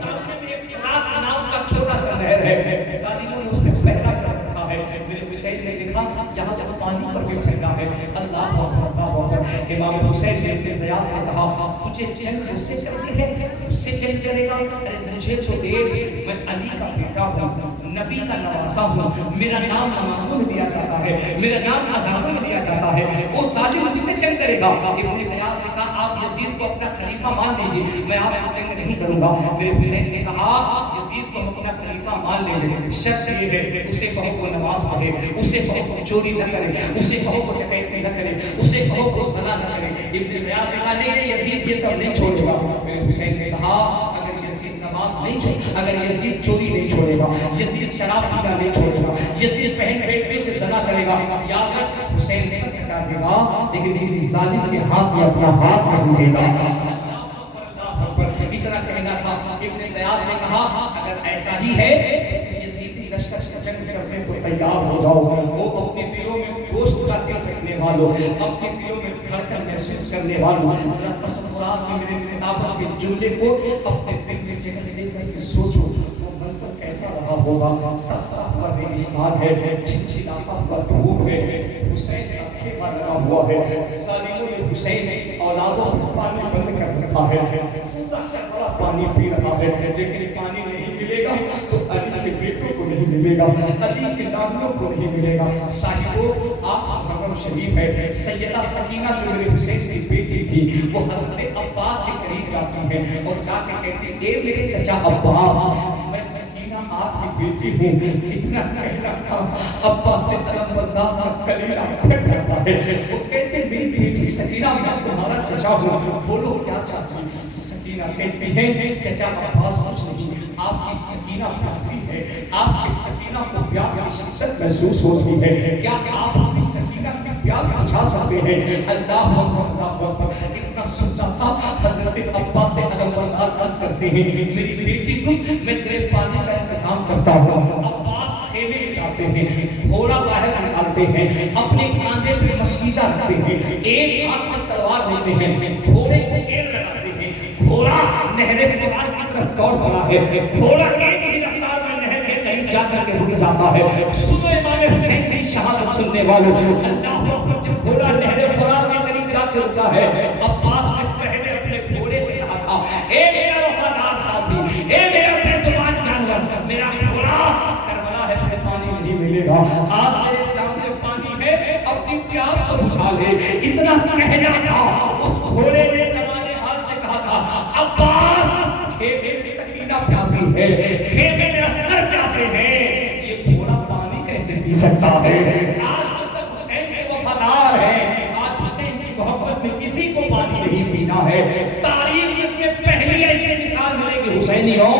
سامنے میں ایک فرات نام کا چھوٹا سا نہر ہے, ظالموں نے اس میں پہلا کر رکھا ہے. میرے حسین نے دیکھا یہاں تک پانی پر بھی پھیلا ہے. اللہ اکبر. امام حسین نے اپنے زیاد سے کہا تجھے جنگ مجھ سے چلتی ہے, اس سے جنگ چلے گا؟ مجھے تو دے, میں علی کا بیٹا ہوں, نبی کا نواسا ہوں, میرا نام نمازوں میں دیا جاتا ہے, میرا نام اذانوں میں دیا جاتا ہے, وہ ظالم مجھ سے جنگ کرے گا. ابن زیاد نے کہا آپ یزید کو اپنا خلیفہ مان لیجیے, میں آپ سے جنگ نہیں کروں گا. میرے حسین نے کہا یزید کو اپنا خلیفہ مان لیں گے, شرط یہ ہے اسے کہو وہ نماز پڑھے, اسے کہو وہ چوری نہ کرے, اسے کہو وہ ڈکیتی نہ کرے, اسے کہو وہ زنا نہ کرے. ابن زیاد نے کہا نہیں یزید یہ سب نہیں چھوڑے گا. میرے حسین نے کہا اگر یزید چوری نہیں چھوڑے گا, یزید شراب پینا نہیں چھوڑے گا, یزید بہن بیٹے سے زنا کرے گا, یاد رکھ حسین سر کٹا دے گا لیکن کسی ظالم کے ہاتھ میں اپنا ہاتھ نہیں دے گا. اتنا کہنا تھا. ابن زیاد نے کہا اگر ایسا ہی ہے یزید کی لشکر سے جنگ کرنے کو تیار ہو جاؤ. وہ اپنے دلوں میں گوشت کا دل رکھنے والوں, اپنے دلوں میں دھڑکن محسوس کرنے والوں, ذرا تصورات میں میرے کتابوں کے جملے کو اپنے دل میں جگہ لے کر کے سوچو وہ منظر کیسا رہا ہوگا. تپتا ہوا ریگستان ہے, چھنچھناتا ہوا دھوپ ہے, حسین آنکھیں بند لگا ہوا ہے, ظالموں نے حسین اولادوں کو پانی بند کر رکھا ہے, پورا کربلا پانی پی رہا ہے, لیکن پانی نہیں ملے گا تو علی کے بیٹے کو نہیں ملے گا, علی کے ناموں کو نہیں ملے گا. صاحبوں آپ محرم شریف ہے, سیدہ سکینہ جو میرے حسین کی بیٹی تھی وہ حضرت عباس کے قریب جاتی ہے اور جا کے کہتی اے میرے چچا عباس, میں سکینہ آپ کی بیٹی ہوں. اتنا کہنا تھا عباس سے طرف بردار کا کلیجہ پھٹ جاتا ہے. وہ کہتے میری بیٹی سکینہ میں تمہارا چچا ہوں, بولو کیا چاچی؟ سکینہ کہتی ہے چچا عباس کچھ نہیں، آپ کی سکینہ پیاسی ہے، آپ کی سکینہ کو پیاس کی شدت محسوس ہوتی ہے، کیا آپ اپنی سکینہ کی پیاس بجھا سکتے ہیں؟ اللہ اکبر، اتنا سنتا تھا حضرت عباس سے علمبردار عرض کرتے ہیں میری بیٹی تم، میں تیرے پانی کا انتظام کرتا ہوں۔ عباس خیمے میں جاتے ہیں، گھوڑا باہر نکالتے ہیں، اپنے کاندھے پہ مشکیزہ رکھتے ہیں، ایک ہاتھ میں تلوار لیتے ہیں، گھوڑے کو پیر لگاتے ہیں، گھوڑا نہر فرات کی طرف دوڑ پڑا ہے، گھوڑا ایک ہی رفتار میں نہر کے کہیں جا کر کے رک جاتا ہے۔ سنو امام حسین کی شہادت سننے والوں، اللہ اکبر، جب گھوڑا نہر فرات کے قریب جا کے رکا ہے، عباس نے پہلے اپنے گھوڑے سے کہا تھا اے میرا وفادار ساتھی، اے میرا بے زبان جانور، میرا گھوڑا کربلا ہے تمہیں پانی نہیں ملے گا، آج میرے سامنے پانی ہے، اپنی پیاس کو بجھا لے۔ اتنا کہنا تھا، اس گھوڑے نے زبان حال سے کہا تھا عباس خیمے میں سکینہ پیاسی ہے، خیمے میں اصغر پیاسے ہیں، یہ گھوڑا پانی کیسے پی سکتا ہے؟ آج تو سب حسین کے وفادار ہیں، آج حسین کی محبت میں کسی کو پانی نہیں پینا ہے۔ تاریخ میں پہلی ایسے مثال ملے گی حسینیوں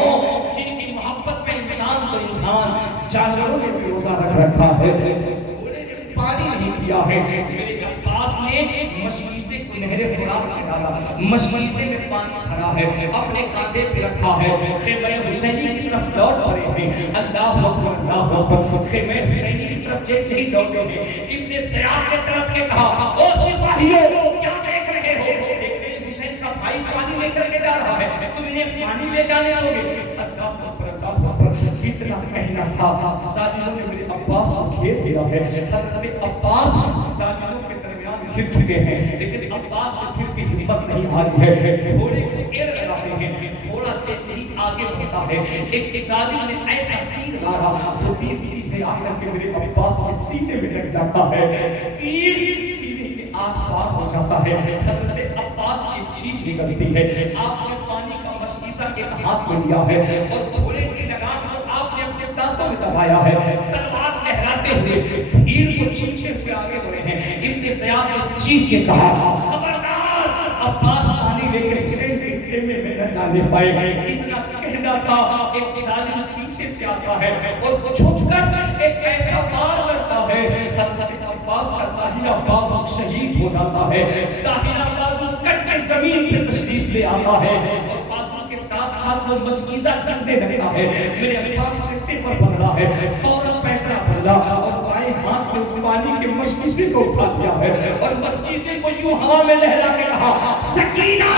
جن کی محبت میں انسان تو انسان، جانوروں نے بھی روزہ رکھ رکھا ہے، گھوڑے نے پانی نہیں پیا ہے۔ میرے عباس نے مشکیزے کو نہر فرات میں ڈالا، مشکیزے میں پانی بھرا ہے، اپنے کاندھے پہ رکھا ہے، خیمہ حسینی کی طرف لوٹ پڑے ہیں۔ اللہ اکبر، اللہ اکبر، خیمہ حسینی کی طرف جیسے ہی لوٹے ہیں، ابن زیاد کے طرف نے کہا او سپاہیوں کیا دیکھ رہے ہو؟ دیکھتے ہیں حسین کا بھائی پانی لے کر کے جا رہا ہے، تم انہیں پانی لے جانے دو گے؟ اللہ اکبر، اللہ اکبر، اتنا کہنا تھا، ساتھیوں نے میرے عباس کو گھیر دیا ہے، حضرت عباس ساتھیوں کے درمیان گر چکے ہیں، لیکن عباس کو پھر بھی ہمت نہیں آ رہی ہے، گھوڑے کو ایڑ لگاتے ہیں، گھوڑا جیسے ہی آگے بڑھتا ہے، ایک ظالم نے ایسا تیر مارا، وہ تیر سیدھے آ کر کے میرے عباس کے سینے میں لگ جاتا ہے، تیر سینے کے آگ پار ہو جاتا ہے، حضرت عباس کی چیخ نکلتی ہے، آپ نے پانی کا مشکیزہ کے ہاتھ میں لیا ہے اور گھوڑے کی لگام کو آپ نے اپنے دانتوں میں دبایا ہے، تلوار لہراتے ہوئے بھیڑ کو چیختے ہوئے آگے بڑھے ہیں۔ ابن زیاد نے چیخ کے کہا خبردار، عباس پانی لے کے حسین کے خیمے میں نہ جانے پائے۔ اتنا کہنا تھا، ایک ظالم پیچھے سے آتا ہے اور چھپ کر ایک ایسا وار کرتا ہے، حضرت عباس کا داہنا بازو شہید ہو جاتا ہے، داہنا بازو کٹ کر زمین پہ تشریف لے آتا ہے اور بازو کے ساتھ ساتھ وہ مشکیزہ کرنے لگتا ہے۔ میرے عباس رشتے پر بدلا ہے، فوراً پیٹرا بدلا اور بائیں ہاتھ سے اس پانی کے مشکیزے کو اٹھا دیا ہے اور مشکیزے کو یوں ہوا میں لہرا کے کہا سکینہ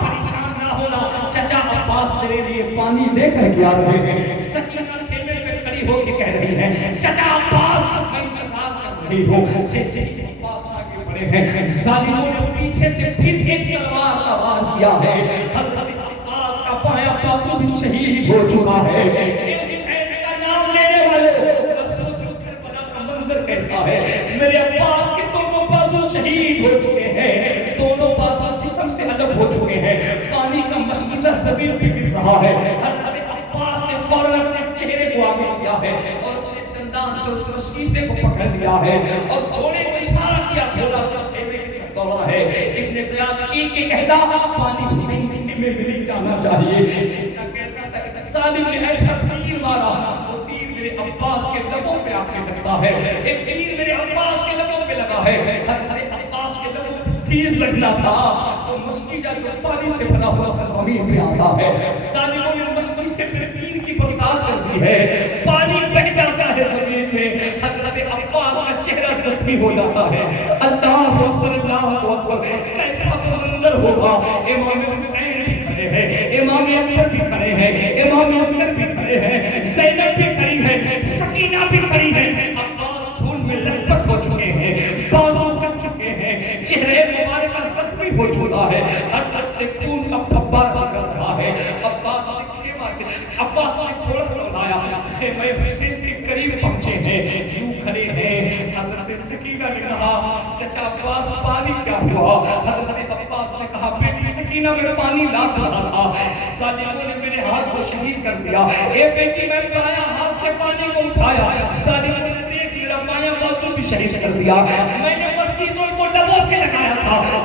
پریشان نہ ہونا، چچا عباس تیرے لیے پانی لے کر کے آ رہے ہیں۔ سکینہ خیمے پہ کھڑی ہو کے کہہ رہی ہے چچا عباس کا میں انتظار کر رہی ہوں۔ جیسے ہی عباس آگے بڑھے ہیں، ظالموں نے پیچھے سے پھر ایک تلوار کا وار کیا ہے، حضرت عباس کا بایاں بازو بھی شہید ہو چکا ہے۔ حسین کا نام لینے والے منظر کیسا ہے، میرے عباس کے دونوں بازو شہید ہو چکے ہیں، دونوں بازو جسم سے الگ ہو چکے ہیں، پانی کا مشکیزہ زمین پہ گر رہا ہے۔ حضرت عباس نے فوراً اپنے چہرے کو آگے کیا ہے اور اپنے دندان سے اس مشکیزے کو پکڑ لیا ہے اور گھوڑے کو اشارہ کیا، گھوڑا خیمے کی طرف دوڑا ہے۔ ابن زیاد چیخ کے کہتا پانی حسین کے خیمے میں نہیں جانا چاہیے۔ کہتا تھا کہ ظالم نے ایسا تیر مارا، وہ تیر میرے عباس کے لبوں پہ آ کے لگتا ہے، ایک تیر میرے عباس کے لبوں پہ لگا ہے، حضرت عباس کے لبوں پہ تیر لگنا تھا تو مشکیزہ جو پانی سے بنا ہوا تھا زمین پہ آتا ہے۔ ظالموں نے مشکیزے سے تیر کی پڑتال کر دی ہے، پانی بہ جاتا ہے زمین پہ، حضرت عباس کا چہرہ زخمی ہو جاتا ہے۔ اللہ اکبر، اللہ اکبر، کیسا منظر ہوگا۔ امام حسین بھی کھڑے ہیں، امام اکبر بھی کھڑے ہیں، امام اصغر بھی کھڑے ہیں، زینب بھی کھڑی ہے، سکینہ بھی کھڑی ہے۔ عباس خون میں لت پت ہو چکے ہیں، بازو کٹ چکے ہیں، چہرے مبارک کا زخمی ہو چکا ہے، ہر طرف سے خون کا پھبار نکل رہا ہے۔ عباس نے گھوڑا بلایا، خیمہ حسین کے قریب پہنچے ہیں، یوں کھڑے ہیں۔ حضرت سکینہ نے کہا چچا عباس پانی کیا ہوا؟ حضرت عباس نے کہا بیٹی سکینہ میں پانی لاتا رہا تھا، ظالموں نے میرے ہاتھ کو شہید کر دیا۔ اے بیٹی میں بایاں ہاتھ سے پانی کو اٹھایا، ظالموں نے دیکھ میرا بایاں بازو بھی شہید کر دیا، میں نے مشکیزوں کو لبوں سے لگایا تھا،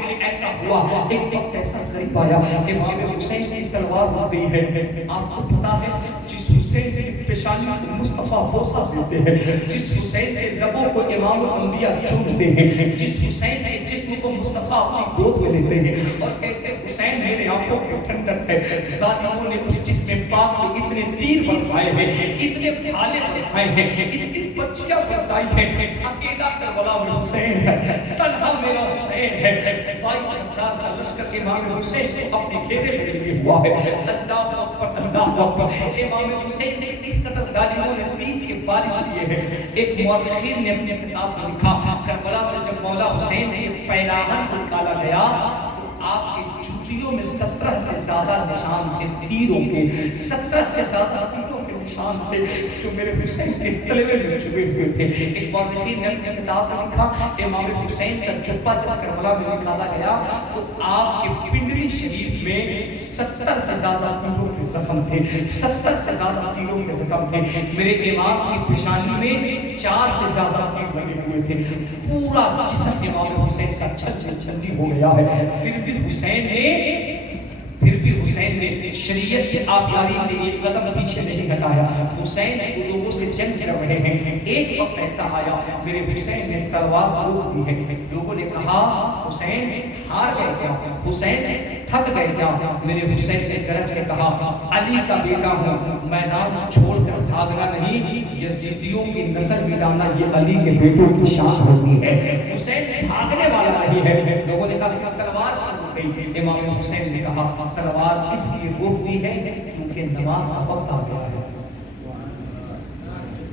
لیکن ایسا ہوا ایک وقت ایسا قریب آیا کہ امام حسین کی تلوار ہو گئی ہے. آپ کو پتا ہے جس حسین کی پیشانی کو مصطفیٰ بوسہ دیتے ہیں, جس حسین کے لبوں کو امام الانبیاء چومتے ہیں, جس حسین کے جسم کو مصطفیٰ اپنی گود میں لیتے ہیں اور کہتے ہیں حسین میرے آنکھوں کی ٹھنڈک ہے. ظالموں نے اس جسم پاک میں اتنے تیر برسائے ہیں, اتنے بھالے برسائے ہیں, اتنی بچیاں برسائی ہیں. اکیلا کربلا میں حسین ہے, تنہا میرا حسین ہے. 22,000 کا لشکر امام حسین کو اپنے گھیرے میں لیے ہوا ہے. اللہ اکبر اللہ اکبر. امام حسین نے اس قدر ظالموں نے تیر کی بارش کیے ہیں. ایک مورخین نے اپنے کتاب میں لکھا کربلا میں جب مولا حسین نے پیراہن نکالا گیا آپ کے جوتیوں میں 17 سے زیادہ نشان تھے تیروں کے, 17 سے زیادہ تیروں کے نشان تھے جو میرے حسین کے تلوے میں چھپے ہوئے تھے. ایک مورخین نے اپنی کتاب میں لکھا امام حسین کا جبہ جب کربلا میں نکالا گیا تو آپ کے پنڈلی شریف میں 70 سے زیادہ تیروں کے زخم تھے, 70 سے زیادہ تیروں کے زخم تھے. میرے امام کی پیشانی میں 4 سے زیادہ تیر لگے ہوئے تھے. پورا جسم امام حسین کا چھل چھل ہو گیا ہے. پھر بھی حسین نے شریعت کی آبیاری کے لیے قدم پیچھے نہیں ہٹایا. حسین لوگوں سے جنگ کر رہے ہیں. ایک وقت ایسا آیا میرے حسین نے تلوار روک دی ہے. لوگوں نے کہا حسین ہار گئے کیا, حسین تھک گئے کیا. میرے حسین سے گرج کے کہا علی کا بیٹا ہوں, میدان چھوڑ کر بھاگنا نہیں, یزیدیوں کی نسل مٹانا یہ علی کے بیٹوں کی شان ہوتی ہے. حسین بھاگنے والا نہیں ہے. لوگوں نے کہا تلوار روک گئی. امام حسین نے کہا تلوار اس لیے روک دی ہے کیونکہ نماز کا وقت آ گیا ہے.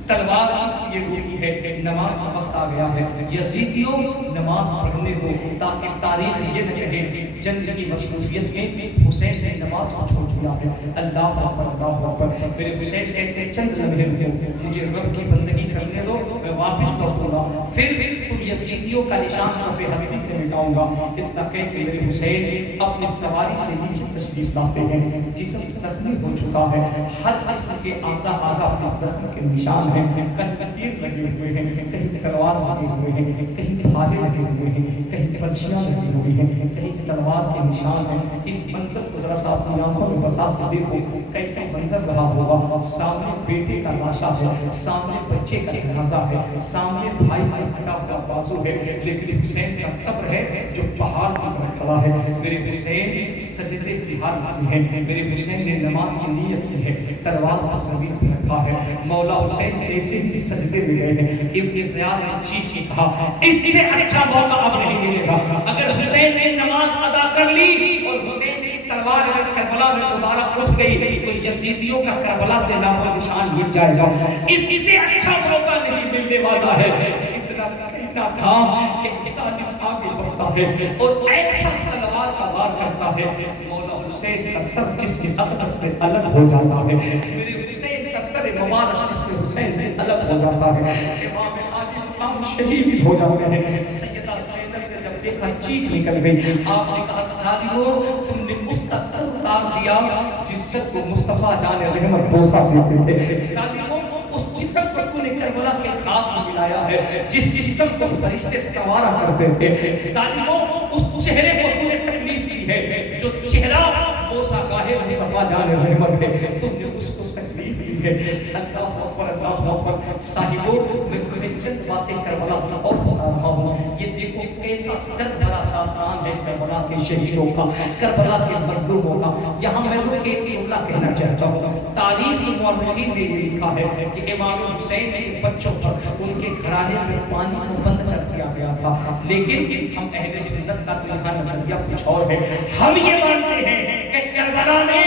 تلوار اس لیے روکی ہے نماز کا وقت آ گیا ہے. یزیدیوں نماز پڑھنے دو تاکہ تاریخ یہ نہ کہے جنگ کی مصروفیت میں حسین نے نماز کو چھوڑ دیا ہے. اللہ اکبر اللہ اکبر. میرے حسین کہتے ہیں چند لمحے مجھے رب کی بندگی کرنے دو, میں واپس لوٹوں گا, پھر تم یزیدیوں کا نشان صف ہستی سے مٹاؤں گا. اتنا کہہ کے میرے حسین اپنی سواری سے نیچے تشریف لاتے ہیں. جسم زخمی ہو چکا ہے, ہر جسم کے اعضاء اپنے زخم کے نشان ہیں. کہیں تیر لگے ہوئے ہیں, کہیں تلوار لگے ہوئے ہیں, کہیں بھالے لگے ہوئے ہیں, کہیں پرچیاں لگی ہوئی ہیں, کہیں تلوار کے نشان ہیں. اس منظر کو ذرا سا اپنی آنکھوں میں بسا سے دیکھو کیسے منظر رہا ہوگا. سامنے بیٹے کا لاشا ہے, سامنے بچے کا جنازہ ہے, سامنے بھائی کا پھٹا ہوا بازو ہے, لیکن حسین کا صبر ہے جو پہاڑ کی طرح کھڑا ہے. میرے حسین سجدے کی حالت میں ہے. میرے حسین نے نماز کی نیت کی ہے, تلوار کو زمین پہ رکھا ہے. مولا حسین جیسے ہی سجدے میں گئے ہیں ابن زیاد نے چیخ کہا اس سے اچھا موقع اب نہیں ملے گا. اگر حسین نے نماز ادا کر لی اور حسین کی تلوار اگر کربلا میں دوبارہ اٹھ گئی تو یزیدیوں کا کربلا سے نام و نشان مٹ جائے گا. اس سے اچھا موقع نہیں ملنے والا ہے. اتنا کہنا تھا کہ ظالم آگے بڑھتا ہے اور ایسا تلوار کا وار کرتا ہے مولا حسین کا سر جس کی عقل سے الگ ہو جاتا ہے. میرے حسین کا سر مبارک جس کے حسین سے الگ ہو جاتا ہے. امام عادل امام شہید ہو جاتے ہیں. سیدہ زینب نے جب دیکھا چیخ نکل گئی. آپ نے کہا ظالمو تم نے اس کا سر اتار دیا جس سر کو مصطفیٰ جان رحمت بوسہ دیتے تھے. ظالمو اس جسم کو تو نے کربلا کے خاک میں ملایا ہے جس جسم کو فرشتے سوارا کرتے تھے. ظالمو اس چہرے کو تو نے تکلیف دی ہے جو چہرہ بوسہ گاہے مصطفیٰ جان رحمت ہے, تم نے اس کو تکلیف دی ہے. اللہ اکبر اللہ اکبر. صاحبو میں تمہیں چند باتیں کربلا اور بتا رہا ہوں. یہ دیکھو کیسا درد بھرا داستان ہے کربلا کے شہیدوں کا, کربلا کے مظلوموں کا. یہاں میں رک ایک جملہ کہنا چاہتا ہوں. تاریخ مورخین نے یہ لکھا ہے کہ امام حسین کے بچوں پر ان کے گھرانے میں پانی کو بند کر دیا گیا تھا, لیکن ہم اہل سنت کا تو یہاں نظریہ کچھ اور ہے. ہم یہ مانتے ہیں کہ کربلا میں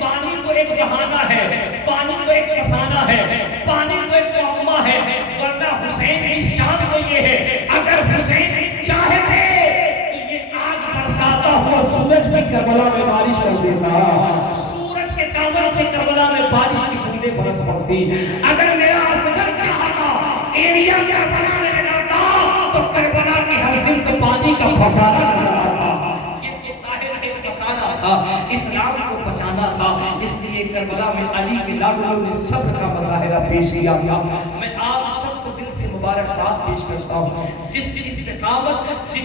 پانی تو ایک بہانہ ہے, پانی تو ایک فسانہ ہے, پانی تو ایک معمہ ہے, ورنہ حسین کی شان تو یہ ہے اگر حسین چاہتے تو یہ آگ برساتا ہوا سورج بھی کربلا میں بارش کر دیتا. سورج کے تاور سے کربلا میں بارش کی بوندیں برس پڑتی. اگر میرا اصغر چاہتا ایریا کربلا میں لگاتا تو کربلا کی ہر سن سے پانی کا پھوکارا نظر آتا. یہ ظاہر ایک فسانہ تھا, اسلام کو بچانا تھا. اس لیے کربلا میں علی کے لاڈلوں نے صبر کا مظاہرہ پیش کیا. میں آپ سب سے دل سے مبارکباد پیش کرتا ہوں. جس استقامت جس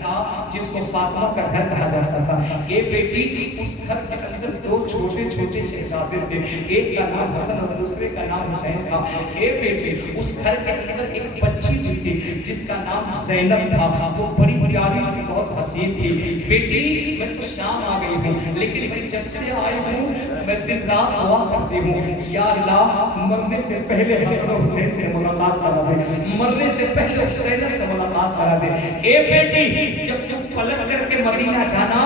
تھا جس کو فاطمہ کا گھر کہا جاتا تھا. یہ بیٹی اس گھر کے اندر دو چھوٹے چھوٹے شہزادے تھے. ایک کا نام حسن اور دوسرے کا نام حسین تھا. یہ بیٹی اس گھر کے اندر ایک بچی تھی جس کا نام زینب تھا. وہ بڑی پیاری تھی, بہت حسین تھی. بیٹی میں تو شام آ گئی ہوں, لیکن میں جب سے آئی ہوں میں دن رات دعا کرتی ہوں, یا اللہ مرنے سے پہلے حسن و حسین سے ملاقات کرا دے, مرنے سے پہلے حسین سے ملاقات کرا دے. اے بیٹی جب پلٹ کر کے مدینہ جانا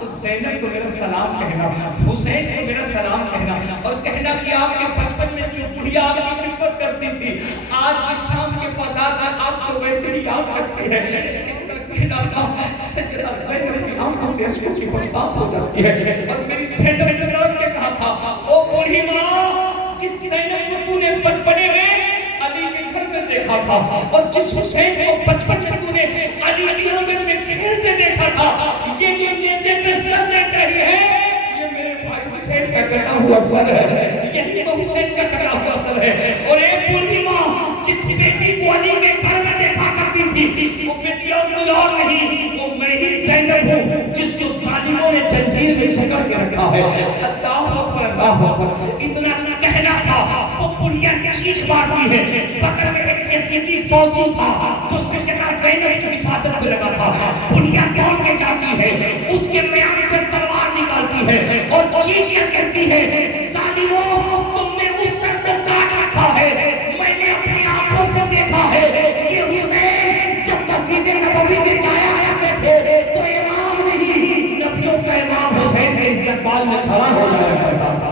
تو زینب کو میرا سلام کہنا, حسین کو میرا سلام کہنا, اور کہنا کہ آپ کے بچپن میں چڑیا آپ کی خدمت کرتی تھی, آج کی شام کے بازار میں آپ کو ویسے ہی یاد کرتی ہے. زینب کی آنکھوں سے اشک کی برسات ہو جاتی ہے. اور میری زینب نے ڈر کے کہا تھا, او بوڑھی ماں, جس زینب کو تو نے بچپنے میں علی کے گھر میں دیکھا تھا اور جس حسین کو بچپن میں تو نے علی کے آنگن میں کھیلتے دیکھا تھا, یہ جو چیزیں میں سچ سے کہی ہے یہ میرے بھائی حسین کا کٹا ہوا سر ہے, یہی تو حسین کا کٹا ہوا سر ہے. اور ایک بوڑھی ماں جس بیٹی کو علی کے گھر میں دیکھا کرتی تھی, وہ بیٹی اور کوئی اور نہیں, وہ میں ہی زینب ہوں جس کو ظالموں نے زنجیر میں جکڑ کے رکھا ہے. اللہ اکبر, اللہ اکبر. اتنا کہنا تھا وہ بڑھیا چیز مارتی ہے. بکر میں ایک یزیدی فوجی تھا جو اس سے کہا زینب کی حفاظت میں لگا تھا. بڑھیا دوڑ کے جاتی ہے, اس کے میان سے تلوار نکالتی ہے اور چیخ کر کہتی ہے, ظالموں تم نے اس سر کو کاٹ رکھا ہے, میں نے اپنی آنکھوں سے دیکھا ہے. یہ حسین جب مسجد نبوی میں جایا کرتے تھے تو امام نہیں, نبیوں کا امام حسین کے استقبال میں کھڑا ہو جایا کرتا تھا.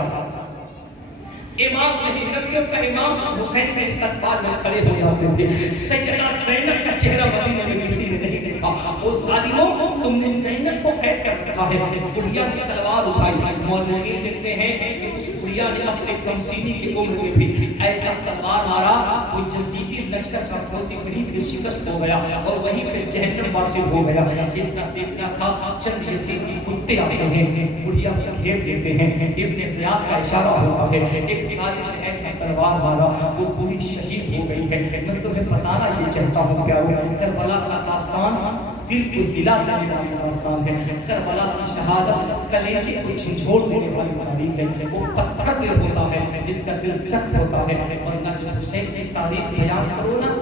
امام نہیں, نبیوں کا امام حسین کے استقبال میں کھڑے ہو جاتے تھے. سیدنا زینب کا چہرہ مدینہ میں کسی نے نہیں دیکھا. او ظالموں تم نے زینب کو قید کر رکھا ہے. بڑھیا کی تلوار اٹھائی. مولوی کہتے ہیں کہ اس بڑھیا نے اپنے تمثیلی کی عمر میں بھی ایسا تلوار مارا وہ یزیدی لشکر کا فوجی قریب کی شکست ہو گیا اور وہیں پہ جہنم واصل ہو گیا. اتنا دیکھنا تھا, چند یزیدی کتے آتے ہیں, بڑھیا کو گھیر دیتے ہیں. ابن زیاد کا اشارہ ہوتا ہے, ایک ظالم نے ایسا تلوار مارا وہ پوری شہید ہو گئی ہے. میں تمہیں بتانا یہ چاہتا ہوں پیارو, کربلا کا داستان دل کو ہلا دینے والا داستان ہے. کربلا کی شہادت کلیجے کو جھنجھوڑ دینے والی تاریخ ہے. وہ پتھر دل ہوتا ہے جس کا دل سخت ہوتا ہے, اور نہ جب حسین کی تاریخ بیان کرو نا,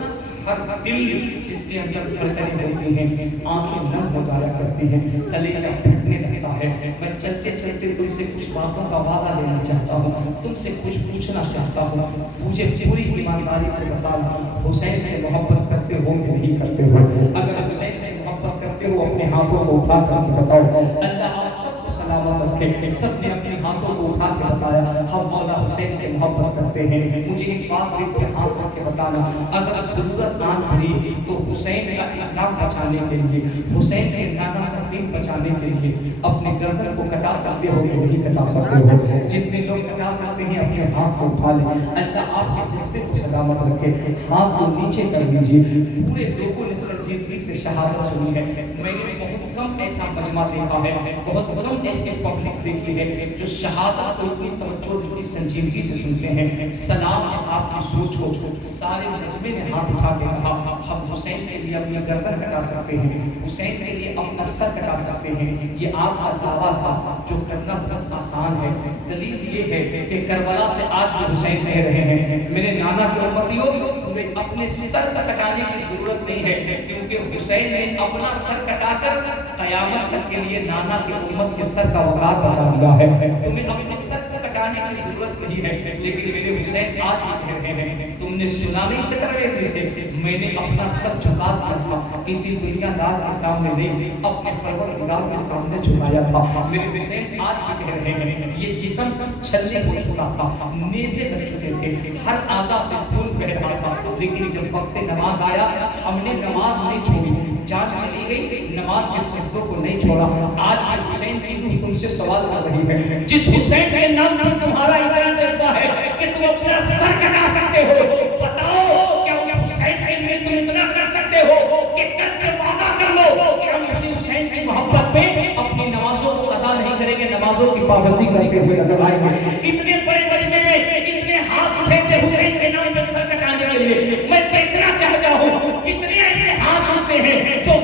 ہر دل جس کے اندر دھڑکنیں ہوتی ہیں, آنکھیں نم ہو جایا کرتی ہیں, کلیجہ پھٹنے لگتا ہے. میں چلتے چلتے تم سے کچھ باتوں کا وعدہ لینا چاہتا ہوں, تم سے کچھ پوچھنا چاہتا ہوں. مجھے پوری ایمانداری سے بتانا, حسین سے محبت کرتے ہو کہ نہیں کرتے ہو؟ اگر حسین سے محبت کرتے ہو اپنے ہاتھوں کو اٹھا کر کے بتاؤ. اللہ آپ سب کو سلامت رکھے. سب نے اپنے ہاتھوں کو اٹھا کے بتایا ہم مولا حسین سے محبت کرتے ہیں. مجھے ایک بات دیکھ کے ہاتھ رکھ کے بتانا, اگر ضرورت آن پڑی تو حسین کا اسلام بچانے کے لیے, حسین کے نانا کا دین بچانے کے لیے اپنے گردن کو کٹا سکتے ہو کہ نہیں کٹا سکتے ہو؟ جتنے لوگ کٹا سکتے ہیں اپنے ہاتھ کو اٹھا لیں. اللہ آپ کے جذبے کو سلامت رکھے. ہاتھ کو نیچے کر لیجیے. پورے لوگوں نے سرزیدگی سے شہادت سنی ہے. میں نے بہت کم ایسا مجمع دیکھا ہے, بہت کم ایسے پبلک دیکھی ہے جو شہادت کو اتنی توجہ اتنی سنجیدگی سے سنتے ہیں. سلام ہے آپ کی سوچ کو. سارے مجمع نے ہاتھ اٹھا کے کہا ہم حسین کے لیے اپنی گردن کٹا سکتے ہیں, حسین کے لیے اپنا سر کٹا سکتے ہیں. یہ آپ کا دعویٰ تھا جو کرنا بہت آسان ہے. دلیل یہ ہے کہ کربلا سے آج بھی حسین کہہ رہے ہیں میرے نانا کی امتیوں تمہیں اپنے سر کٹانے کی ضرورت نہیں ہے, کیونکہ حسین نے اپنا سر کٹا کر قیامت تک کے لیے نانا کی امت کے سر کا وقار بچا دیا ہے. تمہیں اپنے سر سے کٹانے کی ضرورت نہیں ہے. لیکن میرے حسین آج بھی کہتے ہیں تم نے سنا نہیں چکر سے میں نے اپنا سر جھکا دیا تھا, کسی دنیا دار کے سامنے نہیں, اپنے پروردگار کے سامنے جھکایا تھا. میرے حسین آج بھی کہہ رہے ہیں یہ جسم چھلنے ہو چکا تھا, نیزے لگ چکے تھے, ہر اعضاء سے خون بہ رہا تھا, لیکن جب وقت نماز آیا ہم نے نماز نہیں چھوڑی. جان چلی گئی, نماز کے سجدوں کو نہیں چھوڑا. آج حسین کی روح تم سے سوال کر رہی ہے, جس حسین کے نام پر تمہارا اتنا جذبہ ہے کہ تم اپنا سر کٹا سکتے ہو, بتاؤ کیا اس حسین کے لیے تم اتنا کر سکتے ہو کہ کل سے وعدہ کر لو کہ ہم اسی حسین کی محبت میں اپنی نمازوں کو قضا نہیں کریں گے, نمازوں کی پابندی کرتے ہوئے نظر آئیں گے. اتنے بڑے مجمع میں اتنے ہاتھ اٹھے تھے حسین کے نام پر سر کٹانے کے لیے. میں دیکھنا چاہتا ہوں کتنے ایسے ہاتھ اٹھتے ہیں جو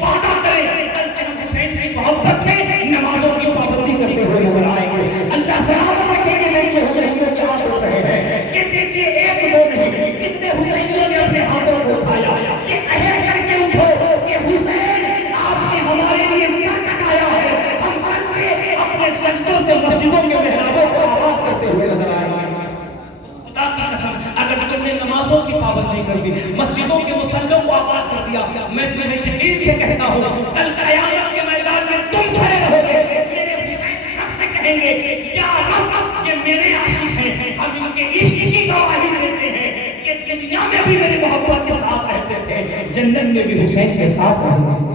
کہتا ہوں کل قیامت کے میدان میں تم کھڑے رہو گے، میرے حسین رب سے کہیں گے یا رب یہ میرے عاشق ہیں، ہم ان کے عشق کی گواہی دیتے ہیں کہ دنیا میں بھی میری محبت کے ساتھ رہتے تھے، جنت میں بھی حسین کے ساتھ رہیں گے۔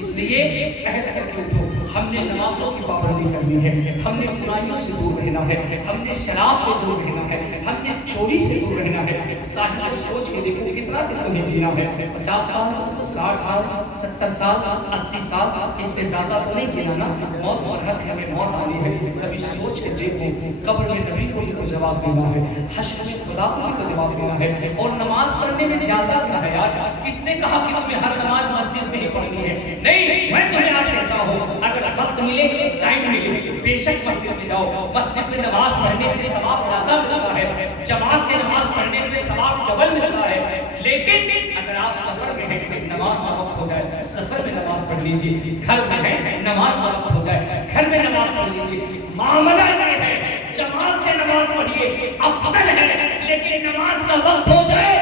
اس لیے عہد کر کے اٹھو، ہم نے نمازوں کی پابندی کرنی ہے، ہم نے برائیوں سے دور رہنا ہے، ہم نے شراب سے دور رہنا ہے، ہم نے چوری سے دور رہنا ہے۔ صاحب سوچ کے دیکھو کتنا دن تمہیں جینا ہے، 50 سال، 60 سال، 70 سال، 80 سال، اس سے زیادہ تو نہیں جینا نا، موت مرحت ہے، ہمیں موت آنی ہے۔ کبھی سوچ کے دیکھو قبر میں نبی کو ہی کو جواب دینا ہے، حشر میں خدا کو ہی کو جواب دینا ہے، اور نماز پڑھنے میں جازہ کیا ہے یار؟ کس نے کہا کہ ہمیں ہر نماز مسجد میں ہی پڑھنی ہے؟ نہیں، میں تمہیں آج کہتا ہوں اگر وقت ملے، ٹائم ملے، بے شک مسجد میں جاؤ، مسجد میں نماز پڑھنے سے ثواب زیادہ ملتا ہے، جماعت سے نماز پڑھنے میں ثواب ڈبل ملتا ہے، لیکن اگر آپ سفر میں ہیں، نماز کا وقت ہو جائے، سفر میں نماز پڑھ لیجیے، گھر میں ہیں، نماز کا وقت ہو جائے، گھر میں نماز پڑھ لیجیے۔ معاملہ یہ ہے جماعت سے نماز پڑھیے افضل ہے، لیکن نماز کا وقت ہو جائے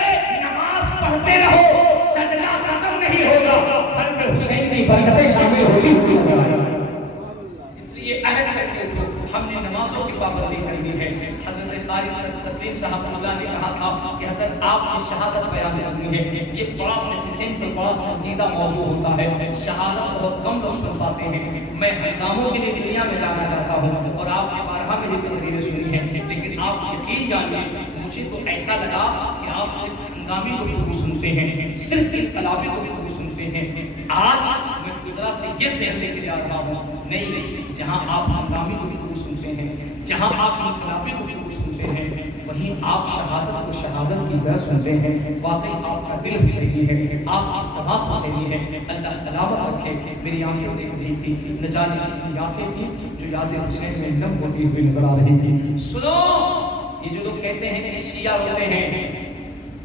نماز پڑھتے رہو، سجدہ ختم نہیں ہوگا، ہر میں حسین کی برکتیں شامل ہوتی ہوئی نظر آئیں۔ اس لیے عہد کر کے اٹھو، ہم نے نمازوں کی پابندی کرنی ہے۔ حضرت قاری تسلیم صاحب اللہ نے کہا تھا کہ حضرت آپ نے شہادت بیان کرنی ہے، یہ بڑا سنسین سے بڑا سنجیدہ موضوع ہوتا ہے، شہادت بہت کم لوگ سن پاتے ہیں۔ میں کاموں کے لیے دنیا میں جانا چاہتا ہوں اور آپ نے بارہا میری تقریریں سنی ہیں، لیکن آپ یقین جانیے مجھے تو ایسا لگا کہ آپ صرف ہنگامی گفتگو سنتے ہیں، صرف انقلابی گفتگو سنتے ہیں۔ آج میں خدا سے یہ سیل لے کے جا رہا ہوں، نہیں، جہاں آپ ہنگامی گفتگو سنتے ہیں، جہاں آپ انقلابی گفتگو سنتے ہیں، وہیں آپ شہادت کو شہادت کی طرح سنتے ہیں۔ واقعی آپ کا دل بھی صحیح ہے، آپ کی سماعت بھی صحیح ہے، اللہ سلامت رکھے۔ میری آنکھیں دیکھ رہی تھی، نہ جانے کی آنکھیں تھی جو یاد حسین میں نم ہوتی ہوئی نظر آ رہی تھی۔ سنو، یہ جو لوگ کہتے ہیں کہ شیعہ ہوتے ہیں،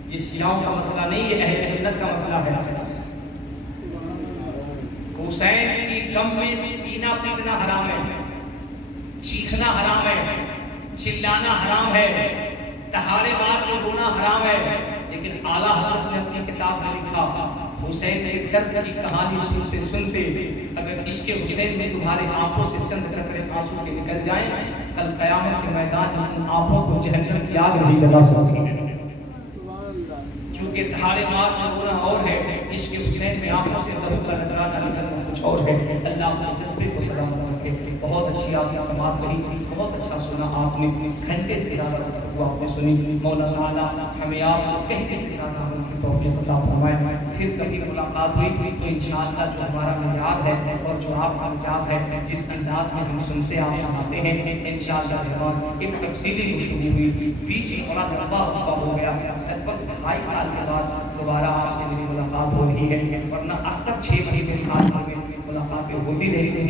یہ شیعوں کا مسئلہ نہیں، یہ اہل سنت کا مسئلہ ہے۔ حسین کی غم میں سینہ پیٹنا حرام ہے، چیخنا حرام ہے، چلانا حرام ہے، دہاڑے مار کے رونا حرام ہے، لیکن اعلیٰ حضرت نے اپنی کتاب میں لکھا حسین کے درد کی کہانی سنتے سنتے اگر عشق حسین میں تمہارے آنکھوں سے چند قطرے آنسو کے نکل جائیں، کل قیامت کے میدان میں ان آنکھوں کو جہنم کی آگ نہیں جلا سکتی۔ کیونکہ دہاڑے مار میں رونا اور ہے، عشق حسین میں آنکھوں سے لہو کا نظرانہ نکلنا کچھ اور ہے۔ اللہ اپنے جذبے کو سلامت رکھے۔ بہت اچھی آپ نے سماعت کری، بہت اچھا سنا آپ نے، گھنٹے سے زیادہ گفتگو آپ نے سنی۔ مولا تعالیٰ ہمیں آپ کو کہنے سے زیادہ ان کی توفیق عطا فرمائے۔ پھر کبھی ملاقات ہوئی تو انشاءاللہ جو ہمارا مجاز ہے اور جو آپ کا مجاز ہے، جس انداز میں ہم سنتے آپ سناتے ہیں، انشاءاللہ جواب ایک تفصیلی گفتگو ہوئی، بیچ میں بڑا لمبا وقفہ ہو گیا، لگ بھگ 2.5 سال کے بعد دوبارہ آپ سے میری ملاقات ہو رہی ہے، ورنہ اکثر 6 مہینے 7 مہینے ملاقاتیں ہوتی رہتی ہیں۔